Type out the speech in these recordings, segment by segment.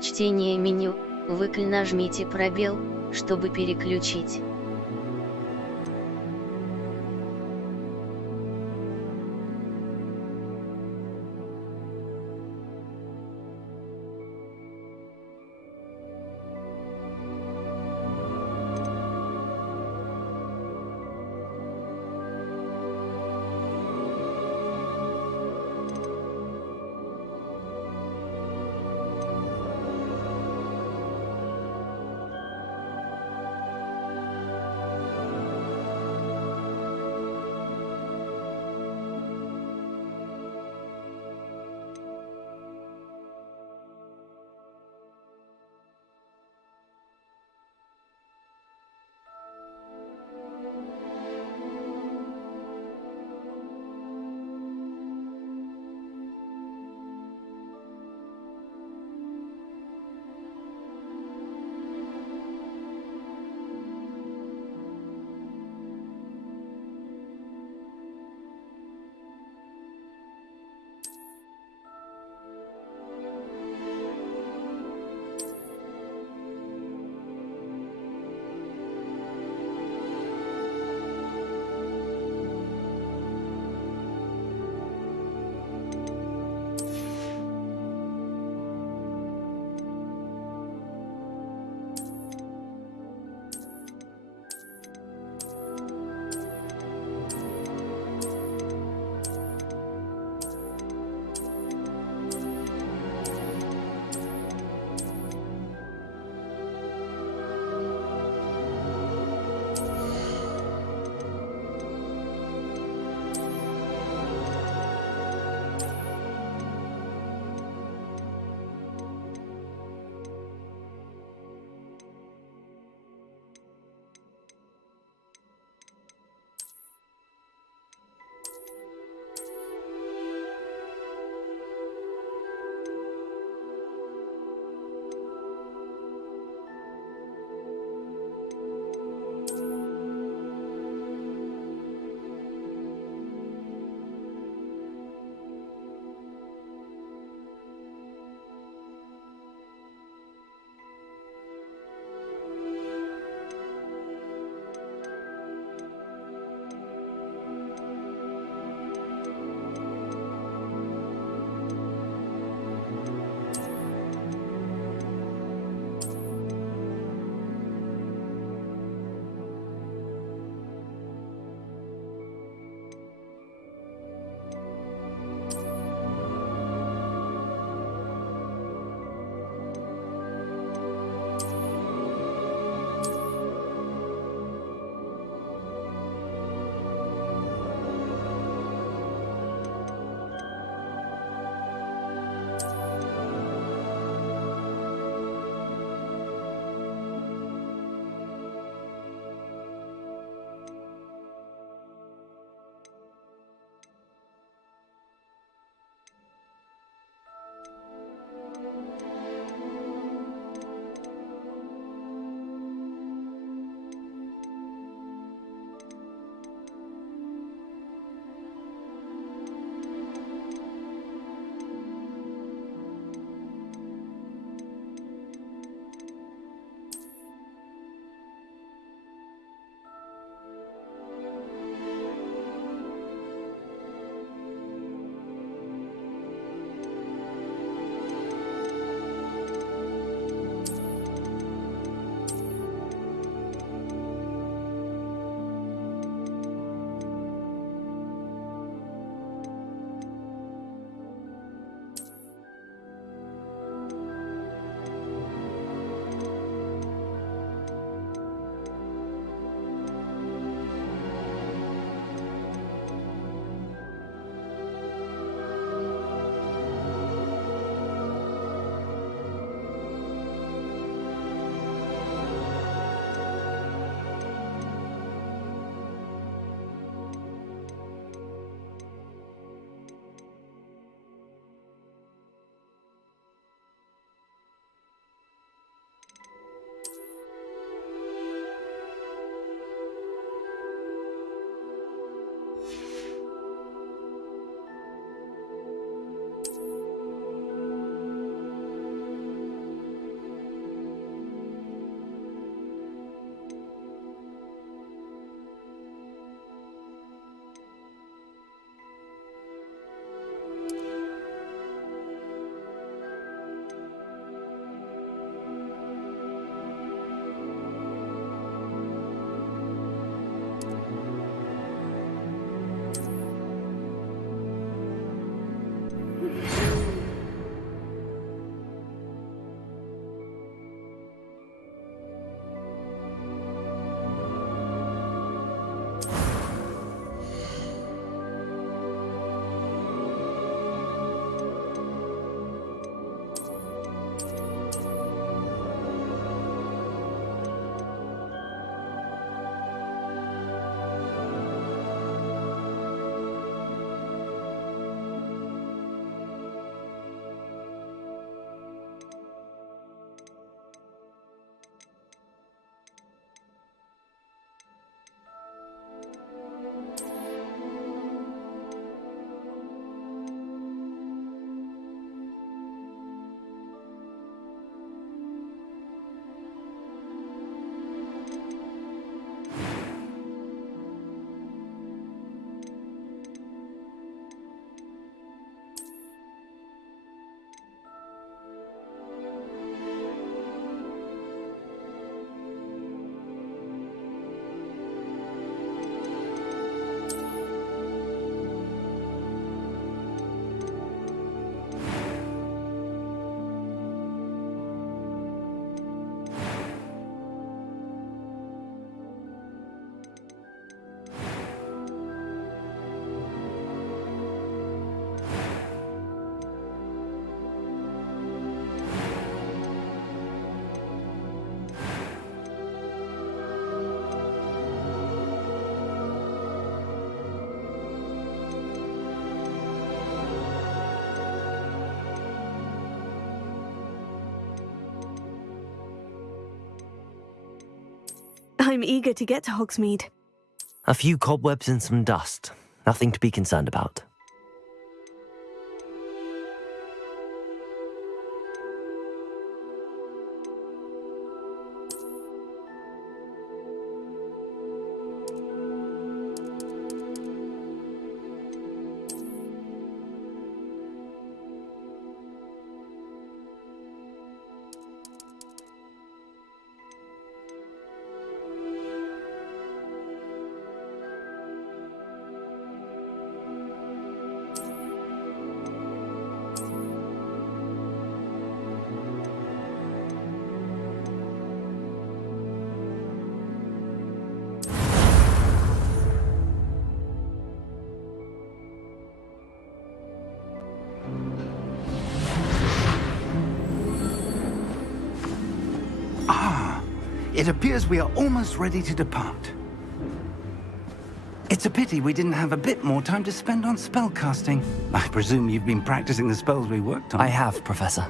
Чтение меню, нажмите пробел, чтобы переключить. I'm eager to get to Hogsmeade. A few cobwebs and some dust. Nothing to be concerned about. It appears we are almost ready to depart. It's a pity we didn't have a bit more time to spend on spellcasting. I presume you've been practicing the spells we worked on. I have, Professor.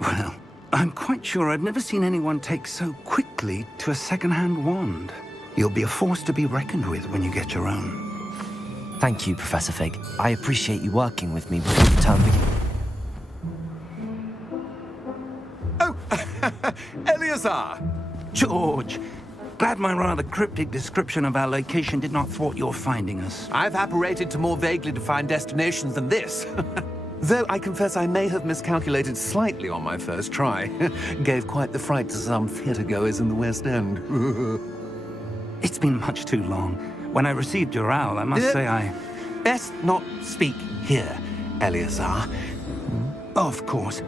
Well, I'm quite sure I've never seen anyone take so quickly to a second-hand wand. You'll be a force to be reckoned with when you get your own. Thank you, Professor Fig. I appreciate you working with me before the term begins. Oh, Eleazar! George, glad my rather cryptic description of our location did not thwart your finding us. I've apparated to more vaguely defined destinations than this. Though I confess I may have miscalculated slightly on my first try. Gave quite the fright to some theatre-goers in the West End. It's been much too long. When I received your owl, I must say I... Best not speak here, Eleazar. Of course.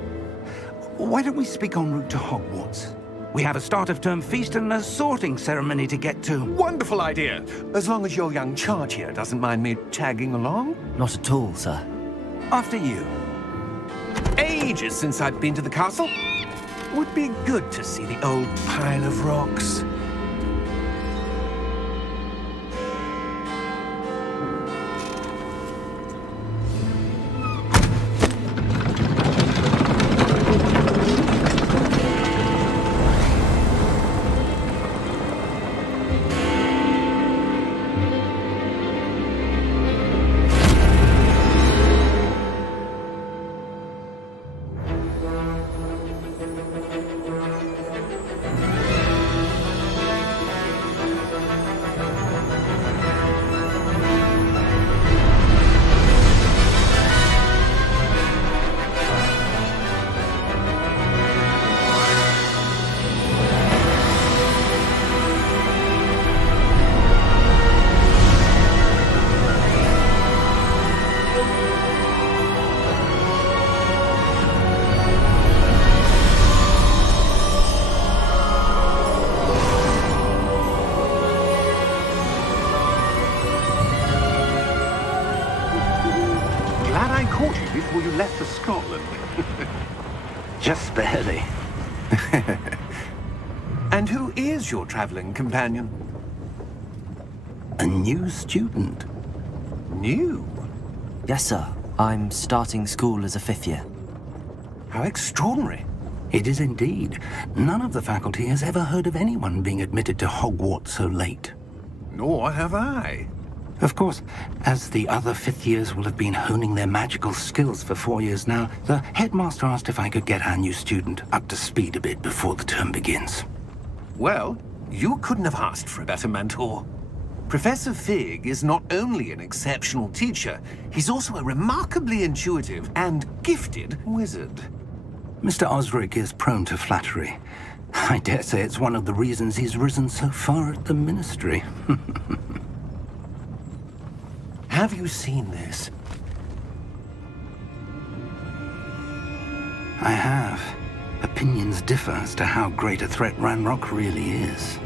Why don't we speak en route to Hogwarts? We have a start-of-term feast and a sorting ceremony to get to. Wonderful idea! As long as your young charge here doesn't mind me tagging along. Not at all, sir. After you. Ages since I've been to the castle. Would be good to see the old pile of rocks. Before you left for Scotland. Just barely. And who is your traveling companion? A new student. New? Yes, sir. I'm starting school as a 5th year. How extraordinary. It is indeed. None of the faculty has ever heard of anyone being admitted to Hogwarts so late. Nor have I. Of course, as the other 5th years will have been honing their magical skills for 4 years now, the headmaster asked if I could get our new student up to speed a bit before the term begins. Well, you couldn't have asked for a better mentor. Professor Fig is not only an exceptional teacher, he's also a remarkably intuitive and gifted wizard. Mr. Osric is prone to flattery. I dare say it's one of the reasons he's risen so far at the Ministry. Have you seen this? I have. Opinions differ as to how great a threat Ranrock really is.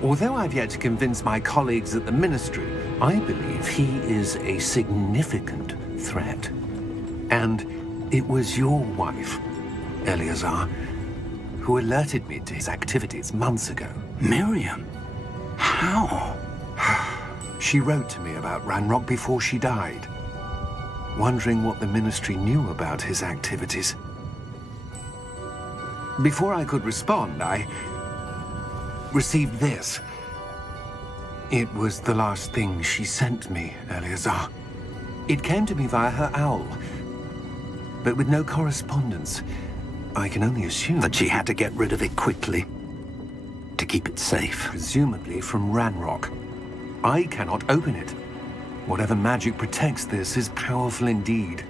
Although I've yet to convince my colleagues at the Ministry, I believe he is a significant threat. And it was your wife, Eleazar, who alerted me to his activities months ago. Miriam? How? She wrote to me about Ranrock before she died, wondering what the Ministry knew about his activities. Before I could respond, received this. It was the last thing she sent me, Eleazar. It came to me via her owl, but with no correspondence. I can only assume That she had to get rid of it quickly to keep it safe. presumably from Ranrock. I cannot open it. Whatever magic protects this is powerful indeed.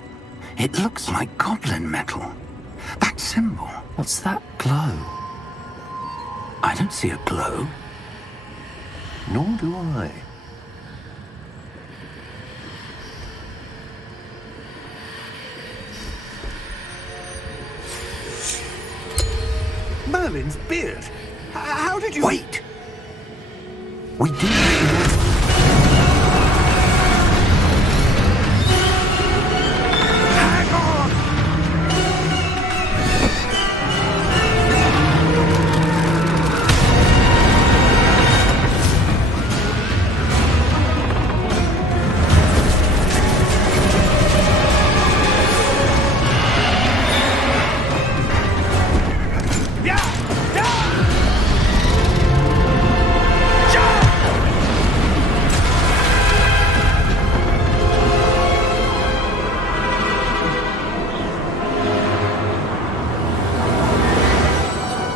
It looks like goblin metal. That symbol. What's that glow? I don't see a glow. Nor do I. Merlin's beard! How did you... Wait! We do... Hang on!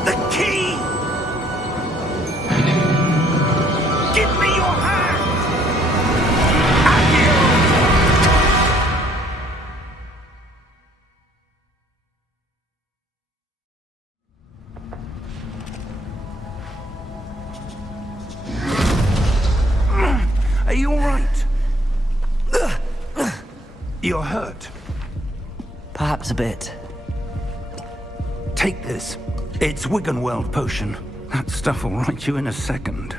The key! Give me your hand! Are you all right? You're hurt. Perhaps a bit. Take this. It's Wiggenweld potion. That stuff will right you in a second.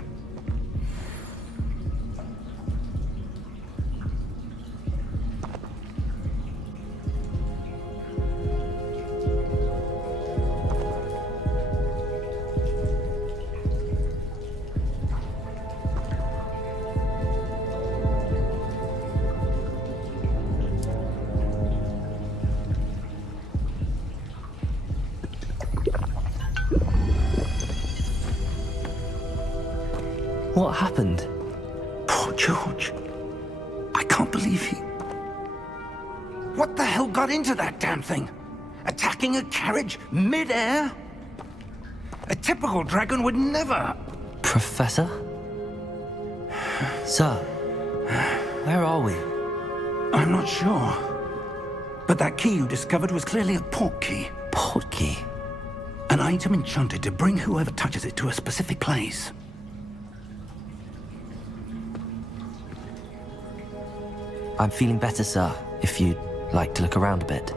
What happened? Poor George. I can't believe he... What the hell got into that damn thing? Attacking a carriage mid-air? A typical dragon would never... Professor? Sir, where are we? I'm not sure. But that key you discovered was clearly a port key. Port key? An item enchanted to bring whoever touches it to a specific place. I'm feeling better, sir, if you'd like to look around a bit.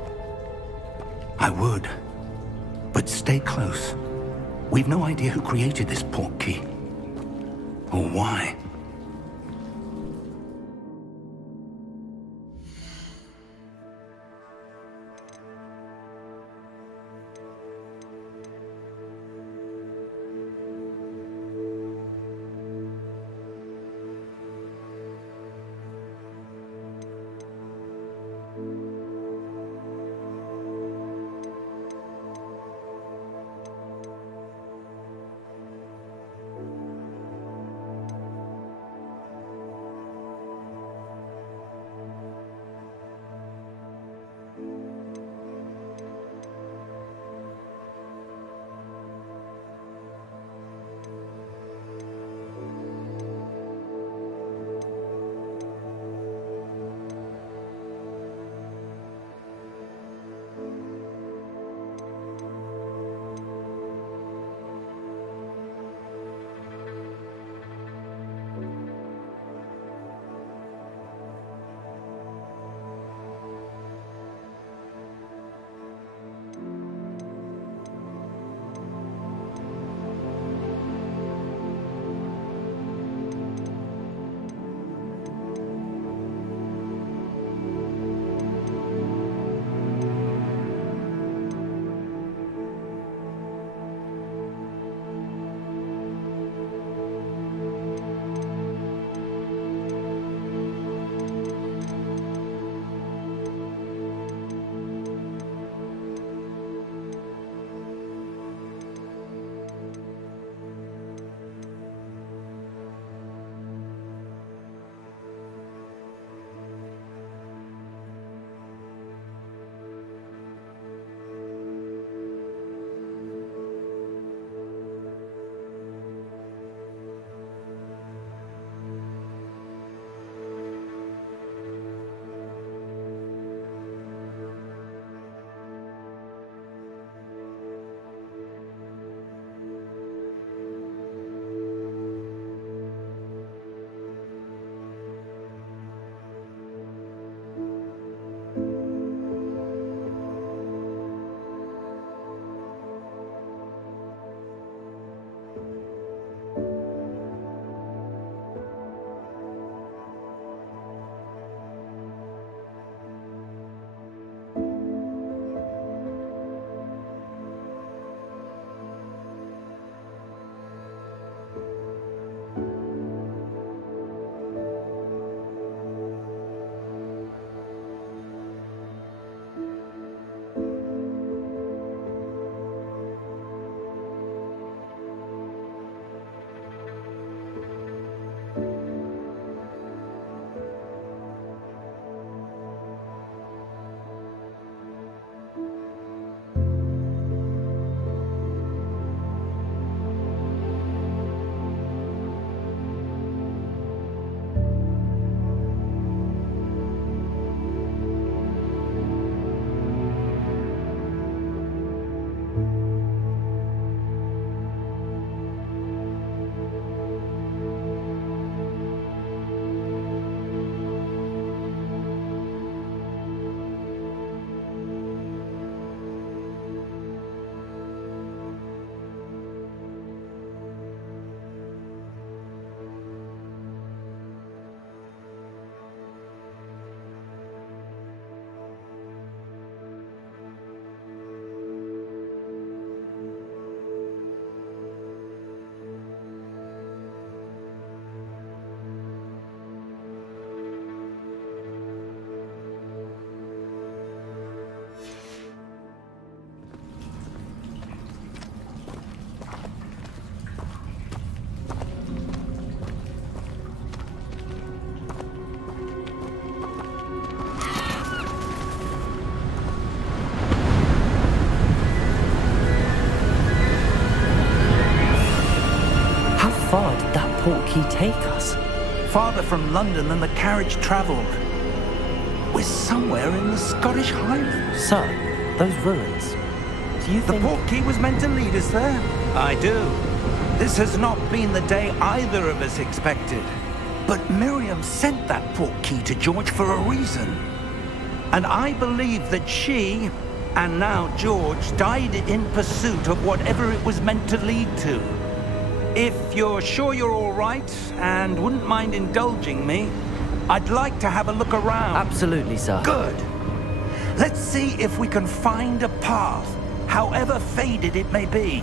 I would. But stay close. We've no idea who created this port key. Or why. portkey take us? Farther from London than the carriage travelled. We're somewhere in the Scottish Highlands. Sir, those ruins. Do you The think... portkey was meant to lead us there? I do. This has not been the day either of us expected. But Miriam sent that portkey to George for a reason. And I believe that she, and now George, died in pursuit of whatever it was meant to lead to. If you're sure you're all right, and wouldn't mind indulging me, I'd like to have a look around. Absolutely, sir. Good. Let's see if we can find a path, however faded it may be.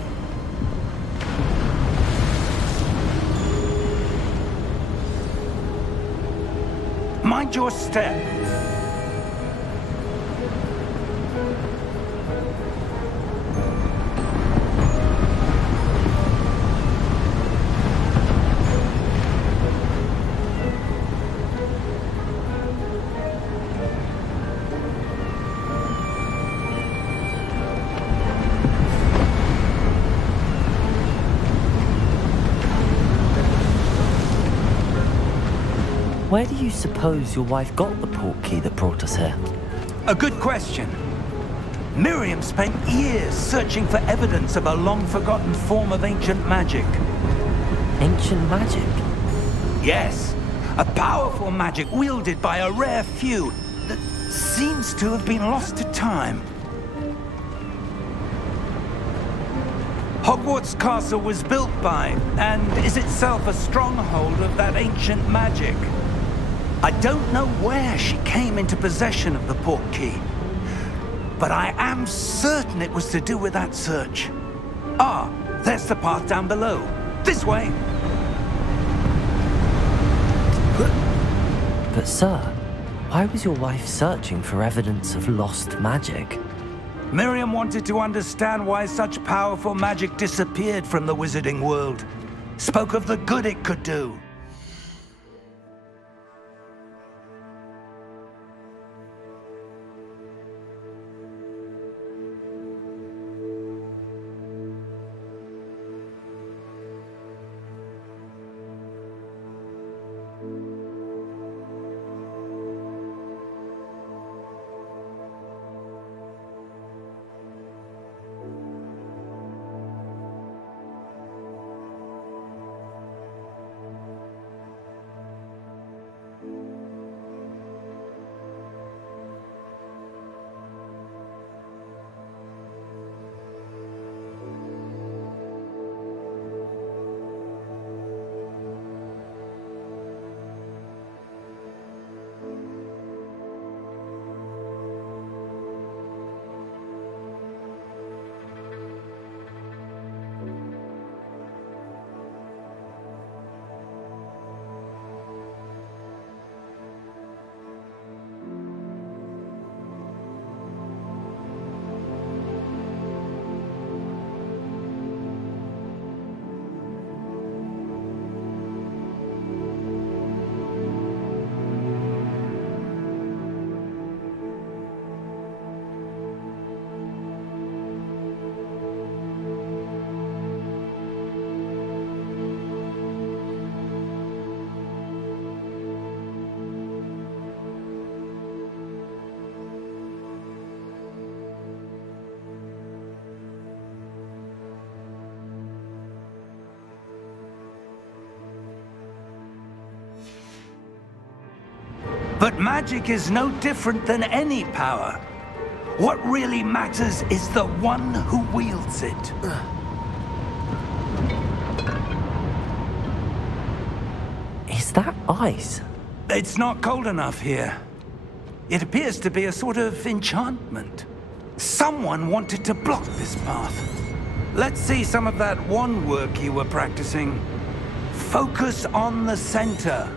Mind your step. Where do you suppose your wife got the portkey that brought us here? A good question. Miriam spent years searching for evidence of a long-forgotten form of ancient magic. Ancient magic? Yes, a powerful magic wielded by a rare few that seems to have been lost to time. Hogwarts Castle was built by, and is itself a stronghold of that ancient magic. I don't know where she came into possession of the portkey, but I am certain it was to do with that search. Ah, there's the path down below. This way. But sir, why was your wife searching for evidence of lost magic? Miriam wanted to understand why such powerful magic disappeared from the wizarding world. Spoke of the good it could do. But magic is no different than any power. What really matters is the one who wields it. Is that ice? It's not cold enough here. It appears to be a sort of enchantment. Someone wanted to block this path. Let's see some of that wand work you were practicing. Focus on the center.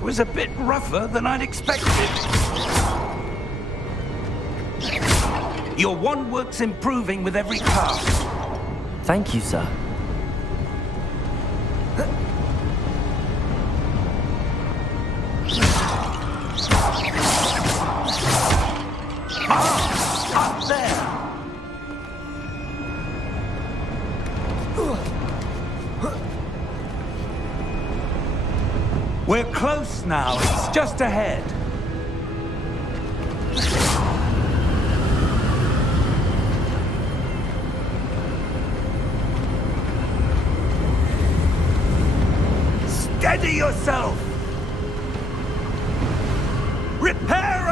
was a bit rougher than I'd expected. Your wand work's improving with every cast. Thank you, sir. Up there! We're close now. It's just ahead. Steady yourself! Reparo!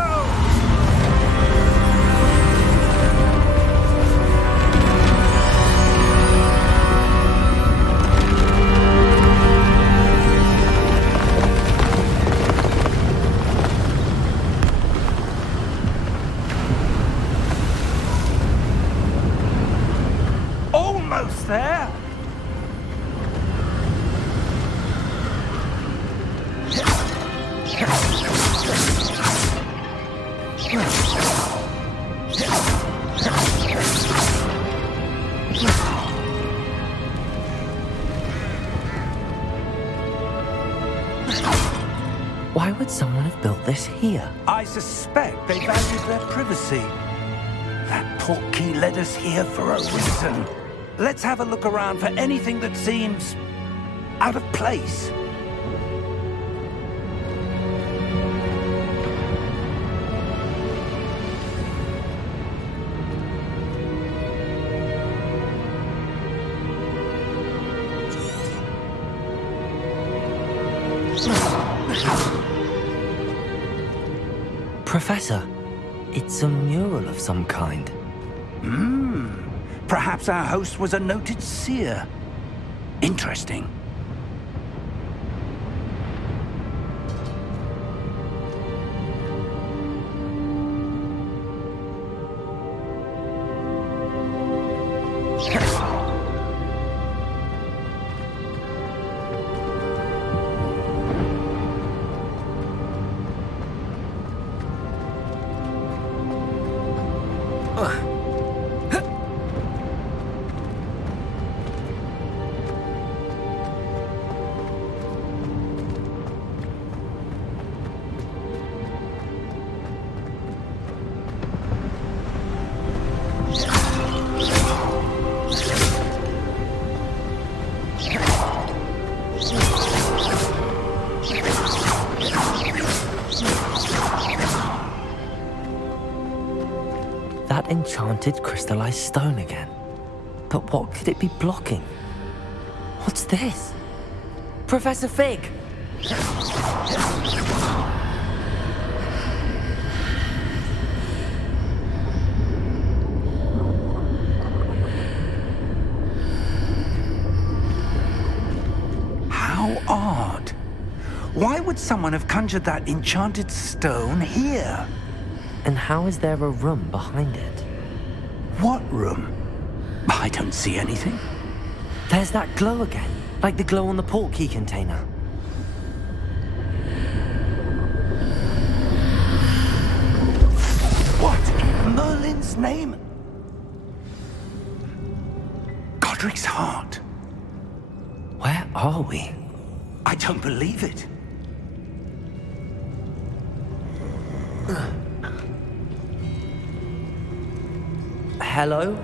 Almost there! Why would someone have built this here? I suspect they valued their privacy. That portkey led us here for a reason. Let's have a look around for anything that seems out of place. Professor, it's a mural of some kind. Perhaps our host was a noted seer. Interesting. That enchanted crystallized stone again. But what could it be blocking? What's this? Professor Fig! How odd. Why would someone have conjured that enchanted stone here? And how is there a room behind it? What room? I don't see anything. There's that glow again, like the glow on the portkey container. What? Merlin's name? Godric's heart. Where are we? I don't believe it. Hello?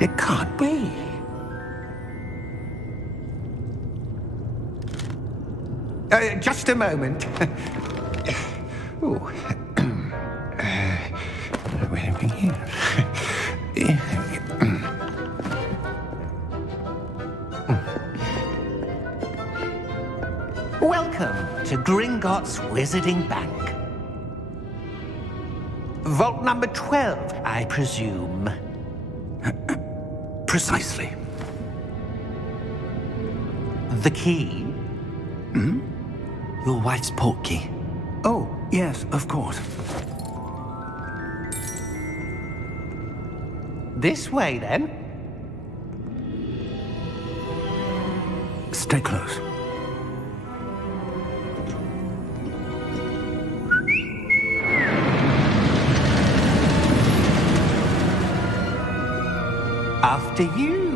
It can't be. Just a moment. Oh. Where are we here? Welcome to Gringotts Wizarding Bank. Vault number 12, I presume. Precisely. The key? Your wife's portkey. Oh, yes, of course. This way, then. Stay close. After you.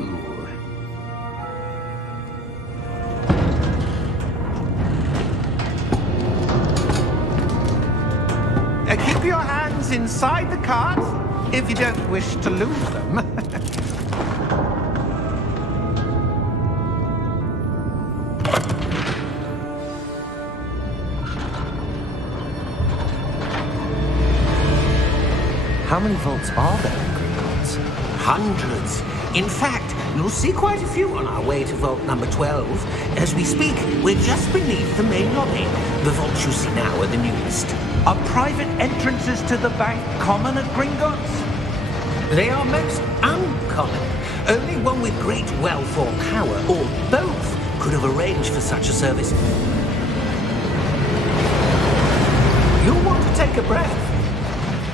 Keep your hands inside the cart if you don't wish to lose them. How many vaults are there in Gringotts? Hundreds. In fact, you'll see quite a few on our way to vault number 12. As we speak, we're just beneath the main lobby. The vaults you see now are the newest. Are private entrances to the bank common at Gringotts? They are most uncommon. Only one with great wealth or power, or both, could have arranged for such a service. You'll want to take a breath.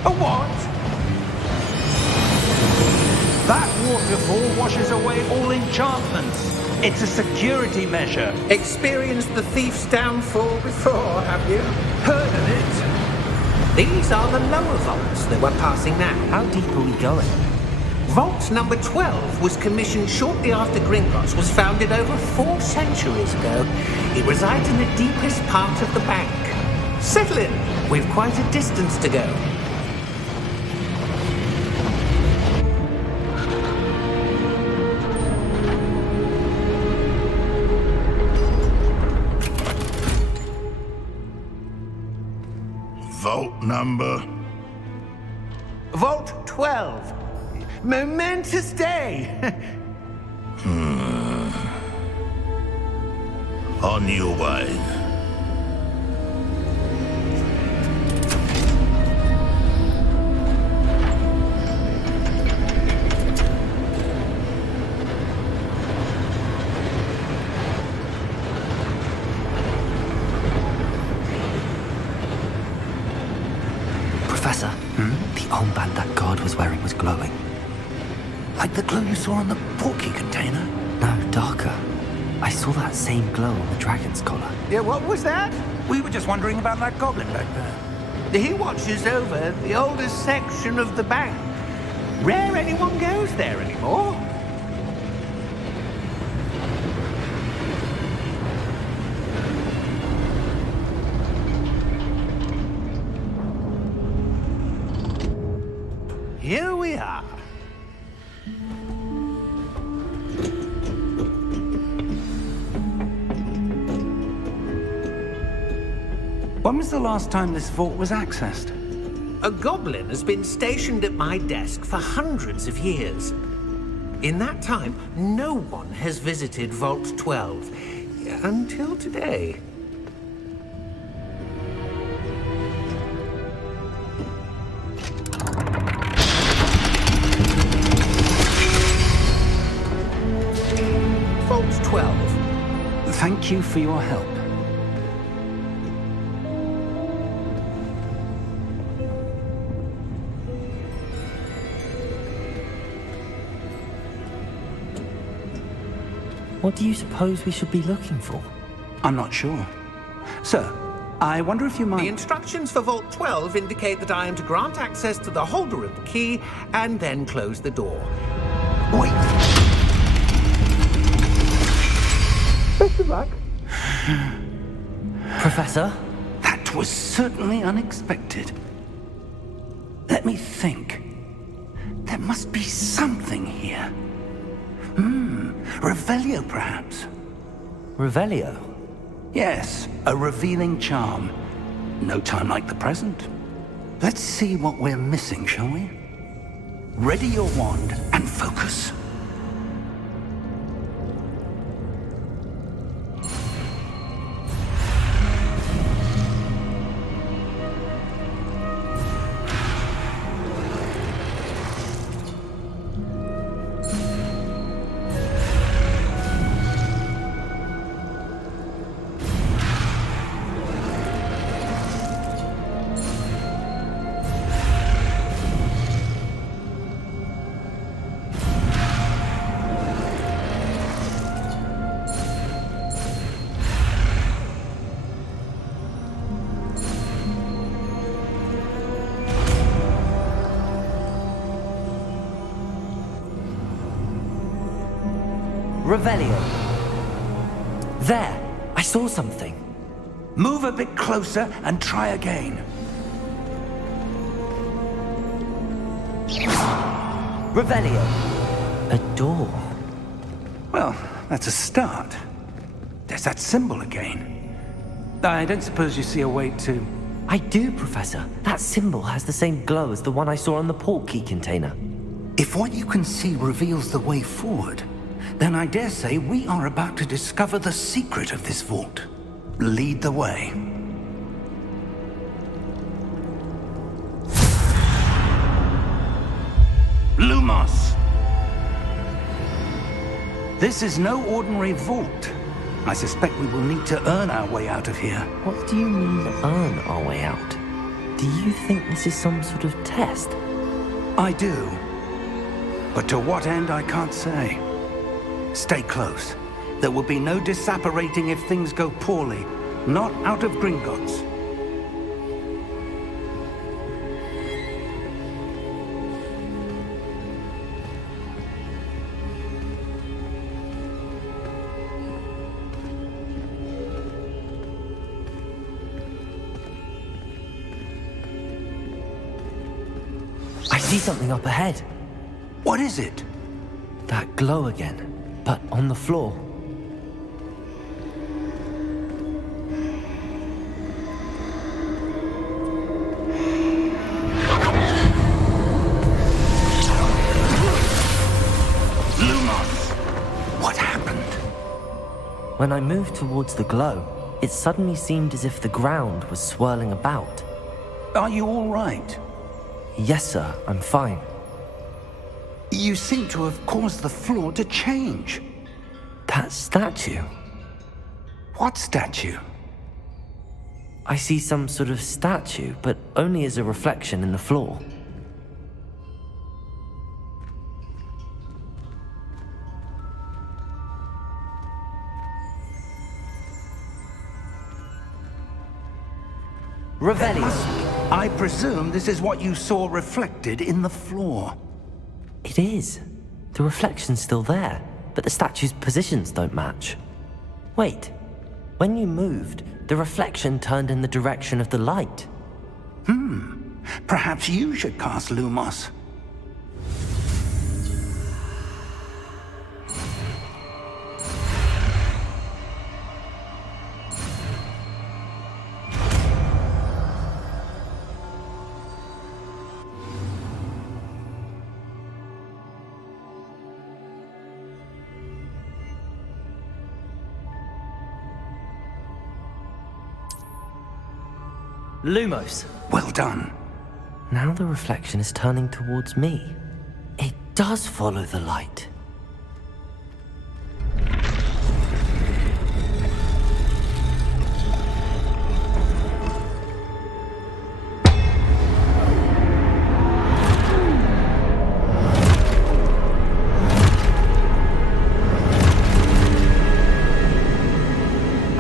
A what? That waterfall washes away all enchantments. It's a security measure. Experienced the thief's downfall before, have you? Heard of it? These are the lower vaults that we're passing now. How deep are we going? Vault number 12 was commissioned shortly after Gringotts was founded over 4 centuries ago. It resides in the deepest part of the bank. Settle in. We've quite a distance to go. Vault number? Vault 12. Momentous day. On your way. Professor, the armband that guard was wearing was glowing. Like the glow you saw on the portkey container? No, darker. I saw that same glow on the dragon's collar. Yeah, what was that? We were just wondering about that goblin back there. He watches over the oldest section of the bank. Rare anyone goes there anymore. Here we are. When was the last time this vault was accessed? A goblin has been stationed at my desk for hundreds of years. In that time, no one has visited Vault 12. Until today. Vault 12. Thank you for your help. What do you suppose we should be looking for? I'm not sure. Sir, I wonder if you The might... instructions for Vault 12 indicate that I am to grant access to the holder of the key and then close the door. Wait! Best of luck. Professor? That was certainly unexpected. Let me think. There must be something here. Revelio, perhaps? Revelio? Yes, a revealing charm. No time like the present. Let's see what we're missing, shall we? Ready your wand and focus. Revelio. There, I saw something. Move a bit closer and try again. Revelio. A door. Well, that's a start. There's that symbol again. I don't suppose you see a way to... I do, Professor. That symbol has the same glow as the one I saw on the port key container. If what you can see reveals the way forward, then I dare say we are about to discover the secret of this vault. Lead the way. Lumos! This is no ordinary vault. I suspect we will need to earn our way out of here. What do you mean, earn our way out? Do you think this is some sort of test? I do. But to what end, I can't say. Stay close. There will be no disapparating if things go poorly. Not out of Gringotts. I see something up ahead. What is it? That glow again, but on the floor. What happened? When I moved towards the glow, it suddenly seemed as if the ground was swirling about. Are you all right? Yes, sir, I'm fine. You seem to have caused the floor to change. That statue? What statue? I see some sort of statue, but only as a reflection in the floor. Revelio. I presume this is what you saw reflected in the floor. It is. The reflection's still there, but the statue's positions don't match. Wait. When you moved, the reflection turned in the direction of the light. Perhaps you should cast Lumos. Lumos. Well done. Now the reflection is turning towards me. It does follow the light.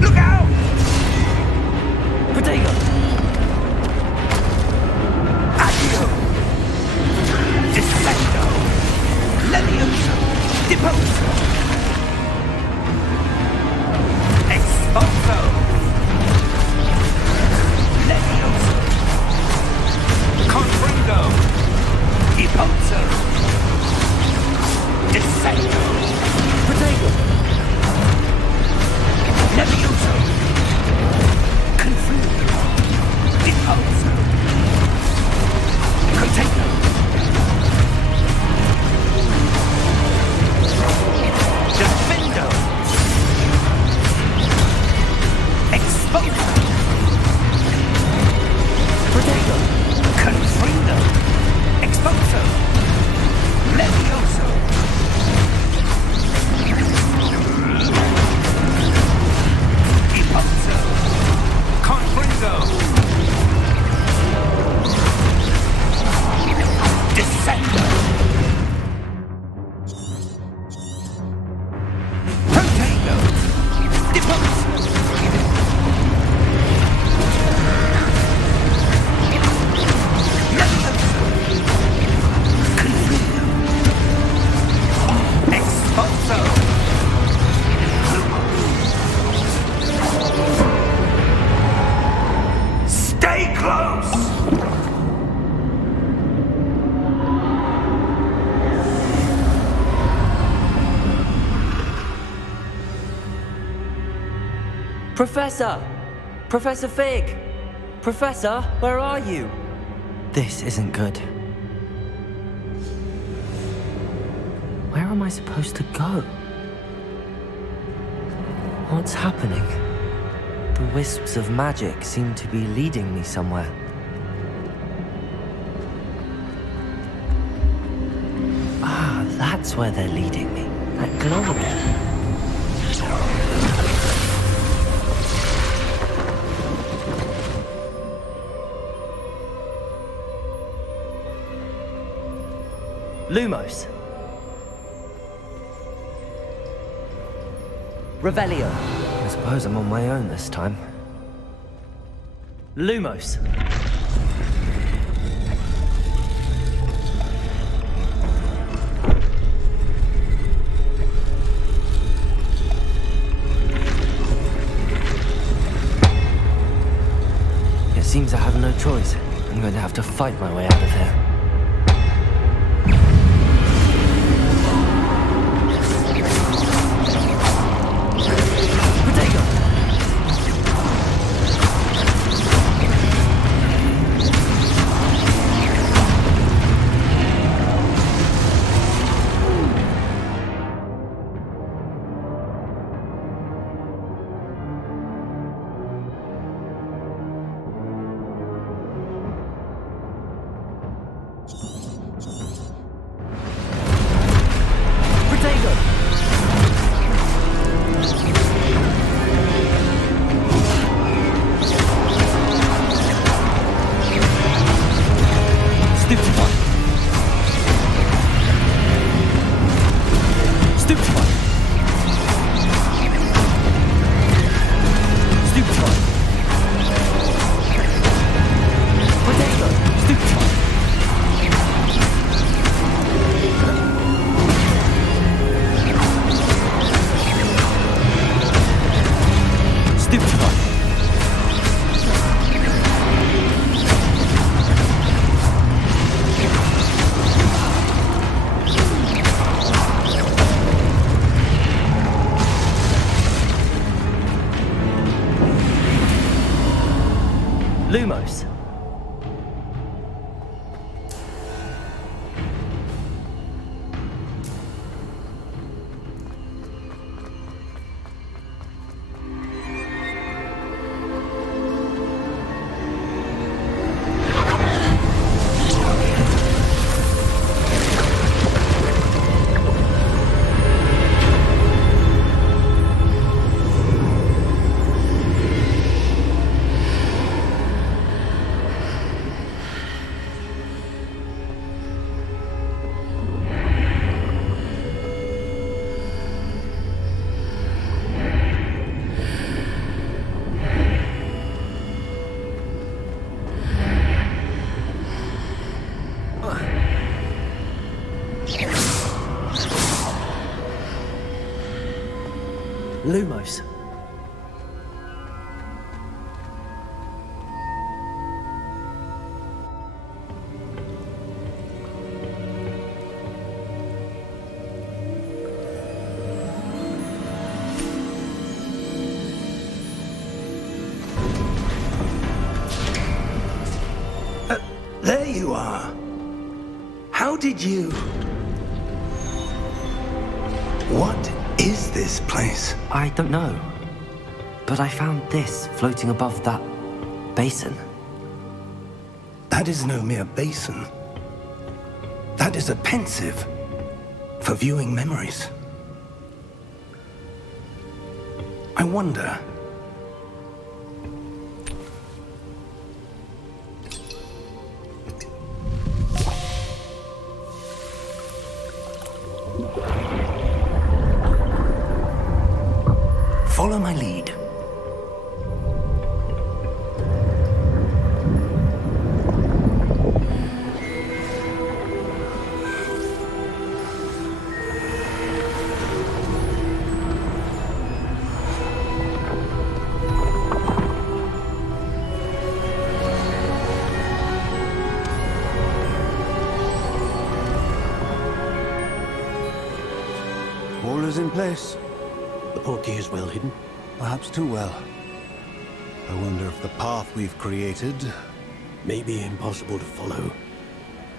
Look out! Protego! Accio! Descendo! Levioso! Deposo! Expulso! Levioso! Confringo! Deposo! Descendo! Protego! Levioso! Confringo! Deposo! Container! Defendo! Exposo! Protego! Confrindo! Exposo! Professor! Professor Fig! Professor, where are you? This isn't good. Where am I supposed to go? What's happening? The wisps of magic seem to be leading me somewhere. Ah, that's where they're leading me. That glow again. Lumos. Revelio. I suppose I'm on my own this time. Lumos. It seems I have no choice. I'm going to have to fight my way out of here. Lumos. Lumos. There you are. How did you... What is this place? I don't know. But I found this floating above that basin. That is no mere basin. That is a pensive for viewing memories. I wonder... Follow my lead. All is in place. The portkey is well hidden. Perhaps too well. I wonder if the path we've created may be impossible to follow.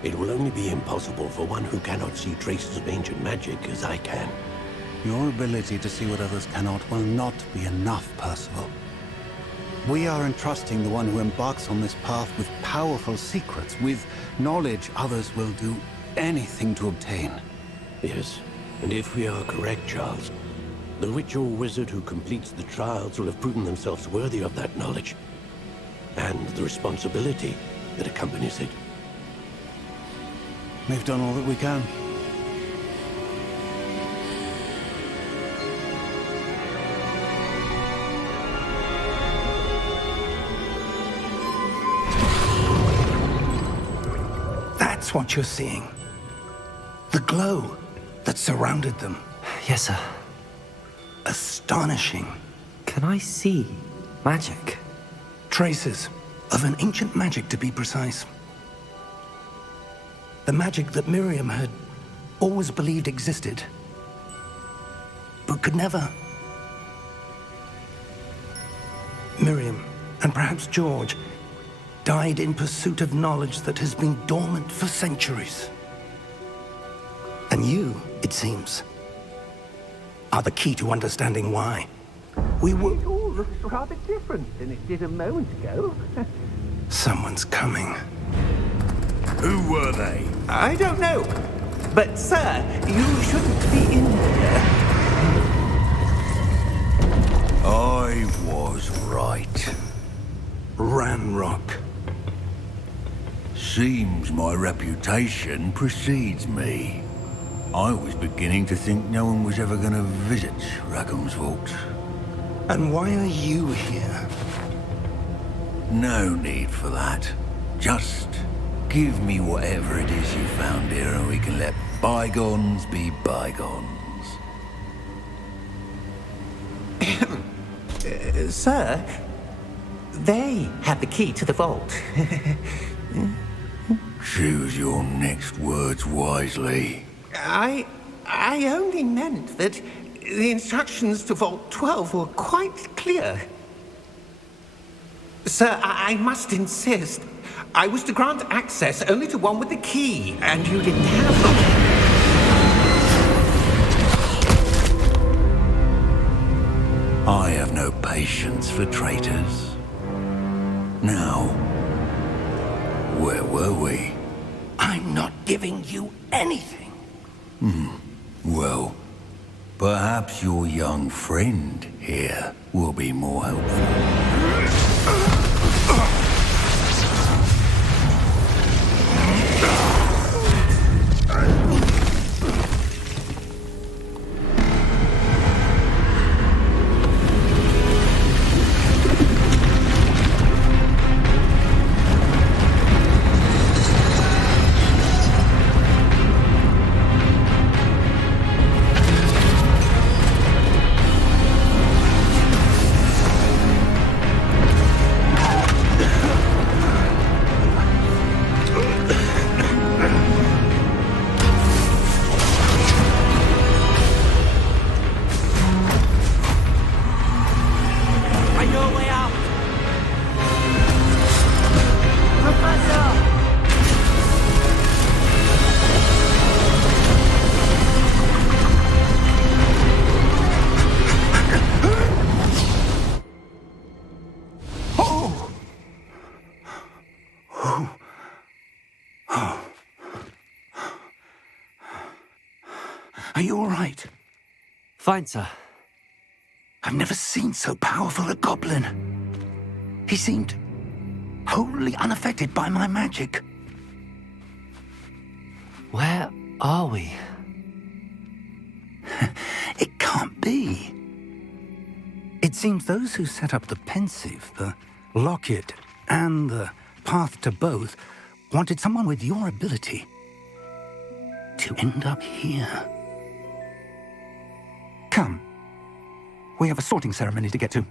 It will only be impossible for one who cannot see traces of ancient magic as I can. Your ability to see what others cannot will not be enough, Percival. We are entrusting the one who embarks on this path with powerful secrets, with knowledge others will do anything to obtain. Yes, and if we are correct, Charles, the witch or wizard who completes the trials will have proven themselves worthy of that knowledge, and the responsibility that accompanies it. We've done all that we can. That's what you're seeing. The glow that surrounded them. Yes, sir. Astonishing. Can I see magic? Traces of an ancient magic, to be precise. The magic that Miriam had always believed existed, but could never. Miriam, and perhaps George, died in pursuit of knowledge that has been dormant for centuries. And you, it seems, are the key to understanding why. We were... It all looks rather different than it did a moment ago. Someone's coming. Who were they? I don't know. But, sir, you shouldn't be in here. I was right. Ramrock. Seems my reputation precedes me. I was beginning to think no one was ever going to visit Rackham's vault. And why are you here? No need for that. Just give me whatever it is you found here and we can let bygones be bygones. Sir, they have the key to the vault. Choose your next words wisely. I only meant that the instructions to Vault 12 were quite clear. Sir, I must insist. I was to grant access only to one with the key, and you didn't have them. I have no patience for traitors. Now, where were we? I'm not giving you anything. Well, perhaps your young friend here will be more helpful. Are you all right? Fine, sir. I've never seen so powerful a goblin. He seemed wholly unaffected by my magic. Where are we? It can't be. It seems those who set up the pensive, the locket, and the path to both wanted someone with your ability to end up here. Come. We have a sorting ceremony to get to.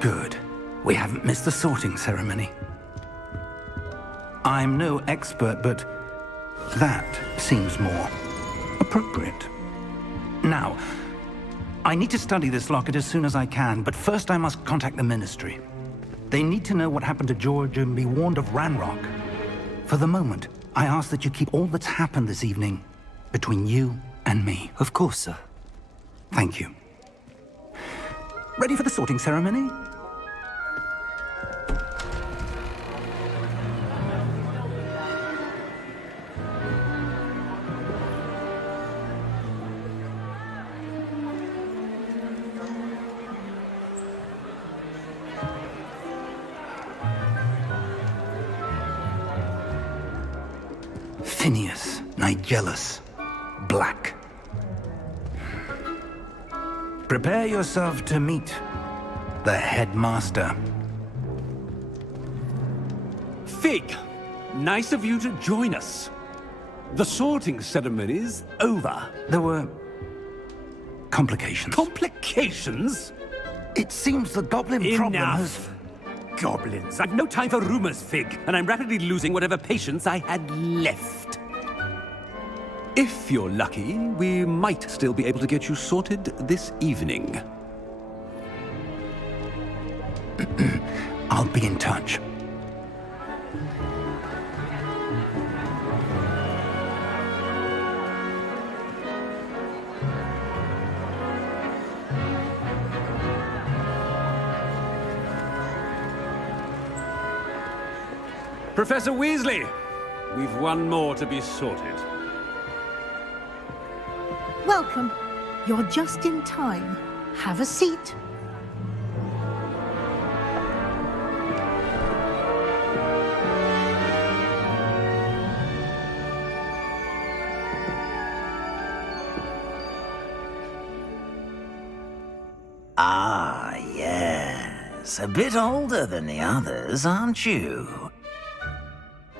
Good. We haven't missed the sorting ceremony. I'm no expert, but that seems more appropriate. Now, I need to study this locket as soon as I can, but first I must contact the Ministry. They need to know what happened to George and be warned of Ranrock. For the moment, I ask that you keep all that's happened this evening between you and me. Of course, sir. Thank you. Ready for the sorting ceremony? Phineas, Nigellus, Black. Prepare yourself to meet the headmaster. Fig, nice of you to join us. The sorting ceremony's over. There were complications. Complications? It seems the goblin problem has... Enough. Goblins. I've no time for rumors, Fig, and I'm rapidly losing whatever patience I had left. If you're lucky, we might still be able to get you sorted this evening. I'll be in touch. Professor Weasley, we've one more to be sorted. Welcome. You're just in time. Have a seat. Ah, yes. A bit older than the others, aren't you?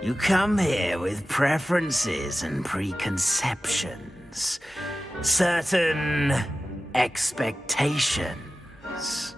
You come here with preferences and preconceptions. Certain expectations.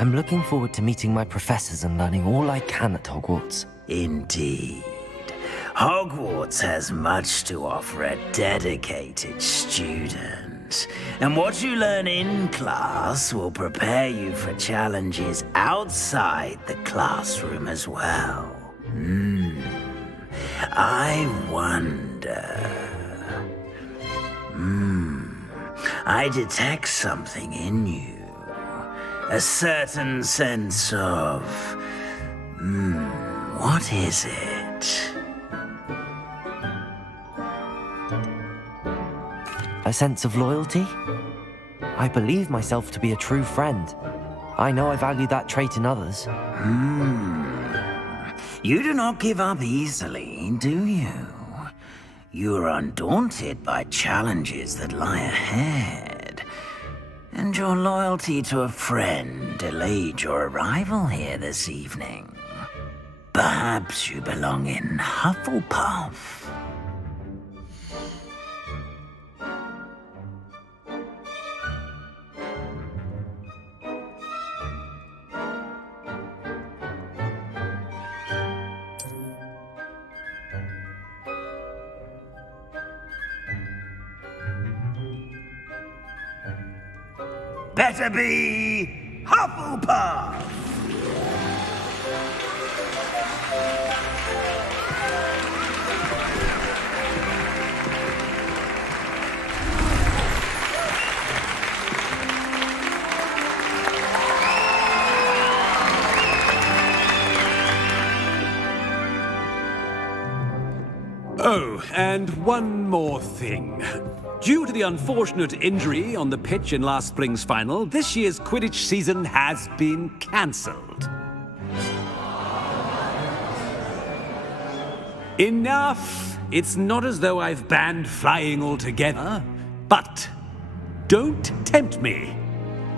I'm looking forward to meeting my professors and learning all I can at Hogwarts. Indeed. Hogwarts has much to offer a dedicated student. And what you learn in class will prepare you for challenges outside the classroom as well. I wonder... I detect something in you. A certain sense of... what is it? A sense of loyalty? I believe myself to be a true friend. I know I value that trait in others. You do not give up easily, do you? You are undaunted by challenges that lie ahead. And your loyalty to a friend delayed your arrival here this evening. Perhaps you belong in Hufflepuff. Better be Hufflepuff! Oh, and one more thing. Due to the unfortunate injury on the pitch in last spring's final, this year's Quidditch season has been cancelled. Enough! It's not as though I've banned flying altogether, but don't tempt me.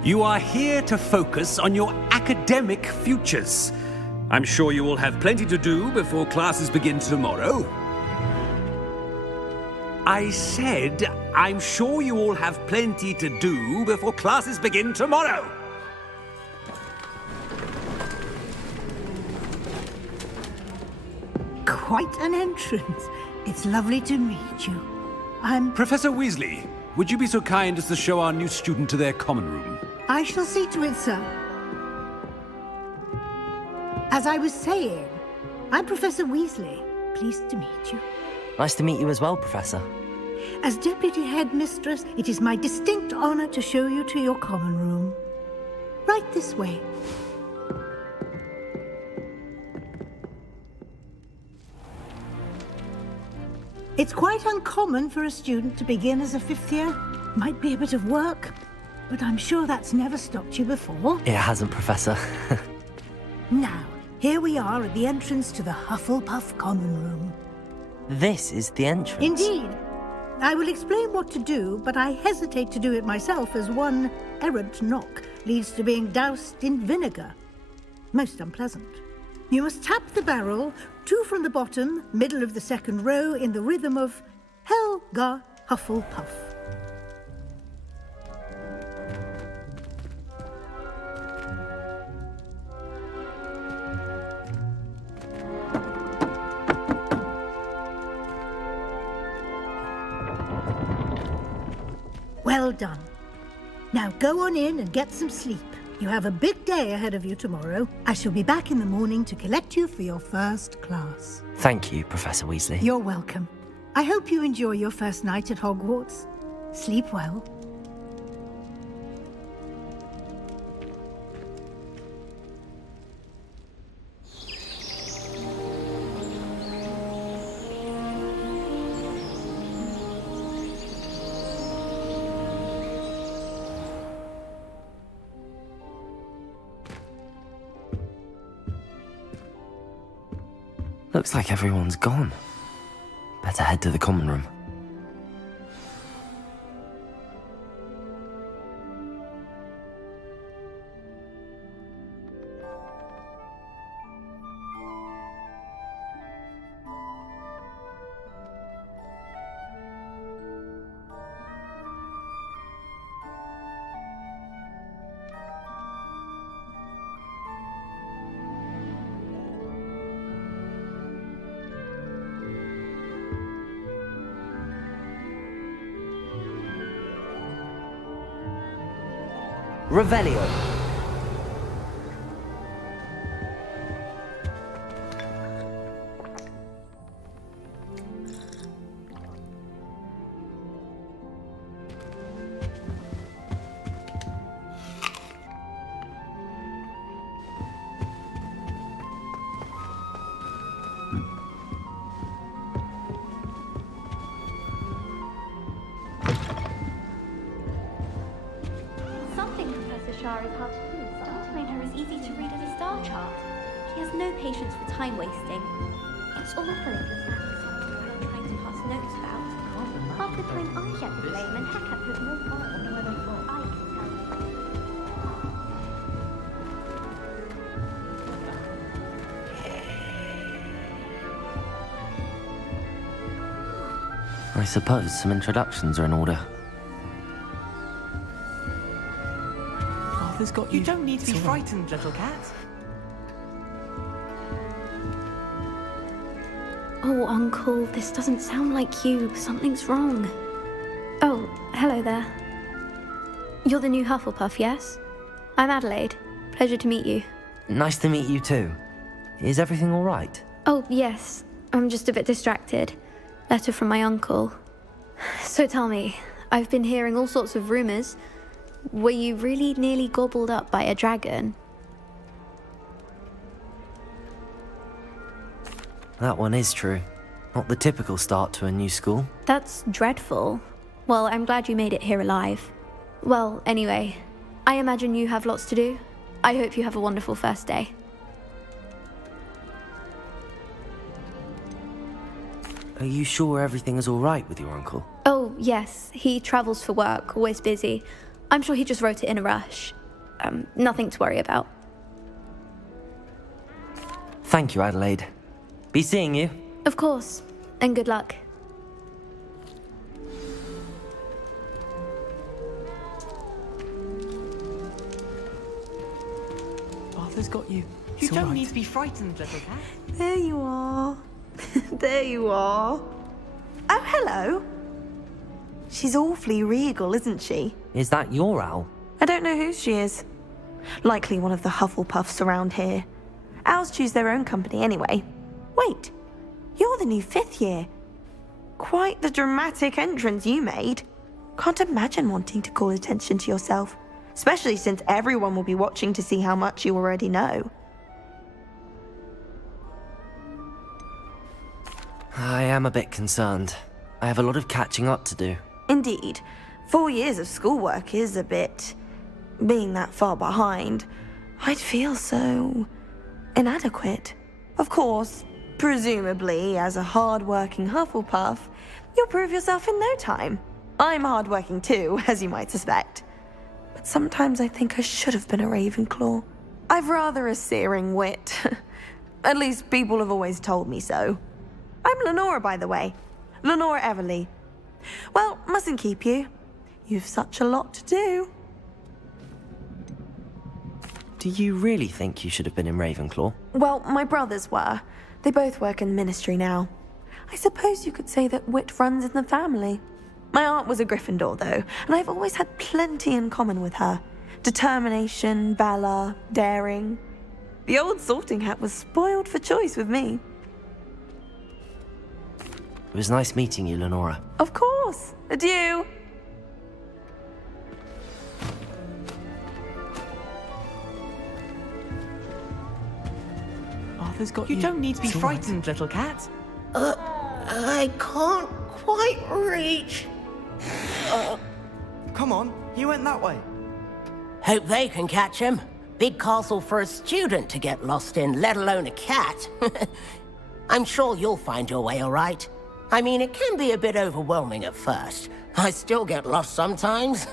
You are here to focus on your academic futures. I'm sure you will have plenty to do before classes begin tomorrow. I said, I'm sure you all have plenty to do before classes begin tomorrow. Quite an entrance. It's lovely to meet you. I'm... Professor Weasley, would you be so kind as to show our new student to their common room? I shall see to it, sir. As I was saying, I'm Professor Weasley. Pleased to meet you. Nice to meet you as well, Professor. As Deputy Headmistress, it is my distinct honor to show you to your common room. Right this way. It's quite uncommon for a student to begin as a fifth year. Might be a bit of work, but I'm sure that's never stopped you before. It hasn't, Professor. Now, here we are at the entrance to the Hufflepuff common room. This is the entrance? Indeed. I will explain what to do, but I hesitate to do it myself as one errant knock leads to being doused in vinegar. Most unpleasant. You must tap the barrel, 2 from the bottom, middle of the second row, in the rhythm of Helga Hufflepuff. Well done. Now go on in and get some sleep. You have a big day ahead of you tomorrow. I shall be back in the morning to collect you for your first class. Thank you, Professor Weasley. You're welcome. I hope you enjoy your first night at Hogwarts. Sleep well. Looks like everyone's gone. Better head to the common room. Revelio. Something Professor Shah is hard to do. Altimeter is easy to read as a star chart. She has no patience for time wasting. It's awful if you're trying to pass notes about. Half the time I get the blame and Hackett has no file on whether I can tell you. I suppose some introductions are in order. Arthur's got you. You don't need to be frightened, little cat. Oh, Uncle, this doesn't sound like you. Something's wrong. Oh, hello there. You're the new Hufflepuff, yes? I'm Adelaide. Pleasure to meet you. Nice to meet you too. Is everything all right? Oh, yes. I'm just a bit distracted. Letter from my uncle. So tell me, I've been hearing all sorts of rumors. Were you really nearly gobbled up by a dragon? That one is true. Not the typical start to a new school. That's dreadful. Well, I'm glad you made it here alive. Well, anyway, I imagine you have lots to do. I hope you have a wonderful first day. Are you sure everything is all right with your uncle? Oh, yes. He travels for work, always busy. I'm sure he just wrote it in a rush. Nothing to worry about. Thank you, Adelaide. Be seeing you. Of course. And good luck. Arthur's got you. You don't need to be frightened, little cat. There you are. There you are. Oh, hello. She's awfully regal, isn't she? Is that your owl? I don't know who she is. Likely one of the Hufflepuffs around here. Owls choose their own company anyway. Wait, you're the new 5th year. Quite the dramatic entrance you made. Can't imagine wanting to call attention to yourself, especially since everyone will be watching to see how much you already know. I am a bit concerned. I have a lot of catching up to do. Indeed. 4 years of schoolwork is a bit... being that far behind. I'd feel so... inadequate. Of course, presumably, as a hard-working Hufflepuff, you'll prove yourself in no time. I'm hard-working too, as you might suspect. But sometimes I think I should have been a Ravenclaw. I've rather a searing wit. At least people have always told me so. I'm Lenora, by the way. Lenora Everly. Well, mustn't keep you. You've such a lot to do. Do you really think you should have been in Ravenclaw? Well, my brothers were. They both work in the ministry now. I suppose you could say that wit runs in the family. My aunt was a Gryffindor, though, and I've always had plenty in common with her. Determination, valor, daring. The old sorting hat was spoiled for choice with me. It was nice meeting you, Lenora. Of course. Adieu. Arthur's got you. You don't need to be frightened, little cat. I can't quite reach. Come on, you went that way. Hope they can catch him. Big castle for a student to get lost in, let alone a cat. I'm sure you'll find your way all right. I mean, it can be a bit overwhelming at first. I still get lost sometimes.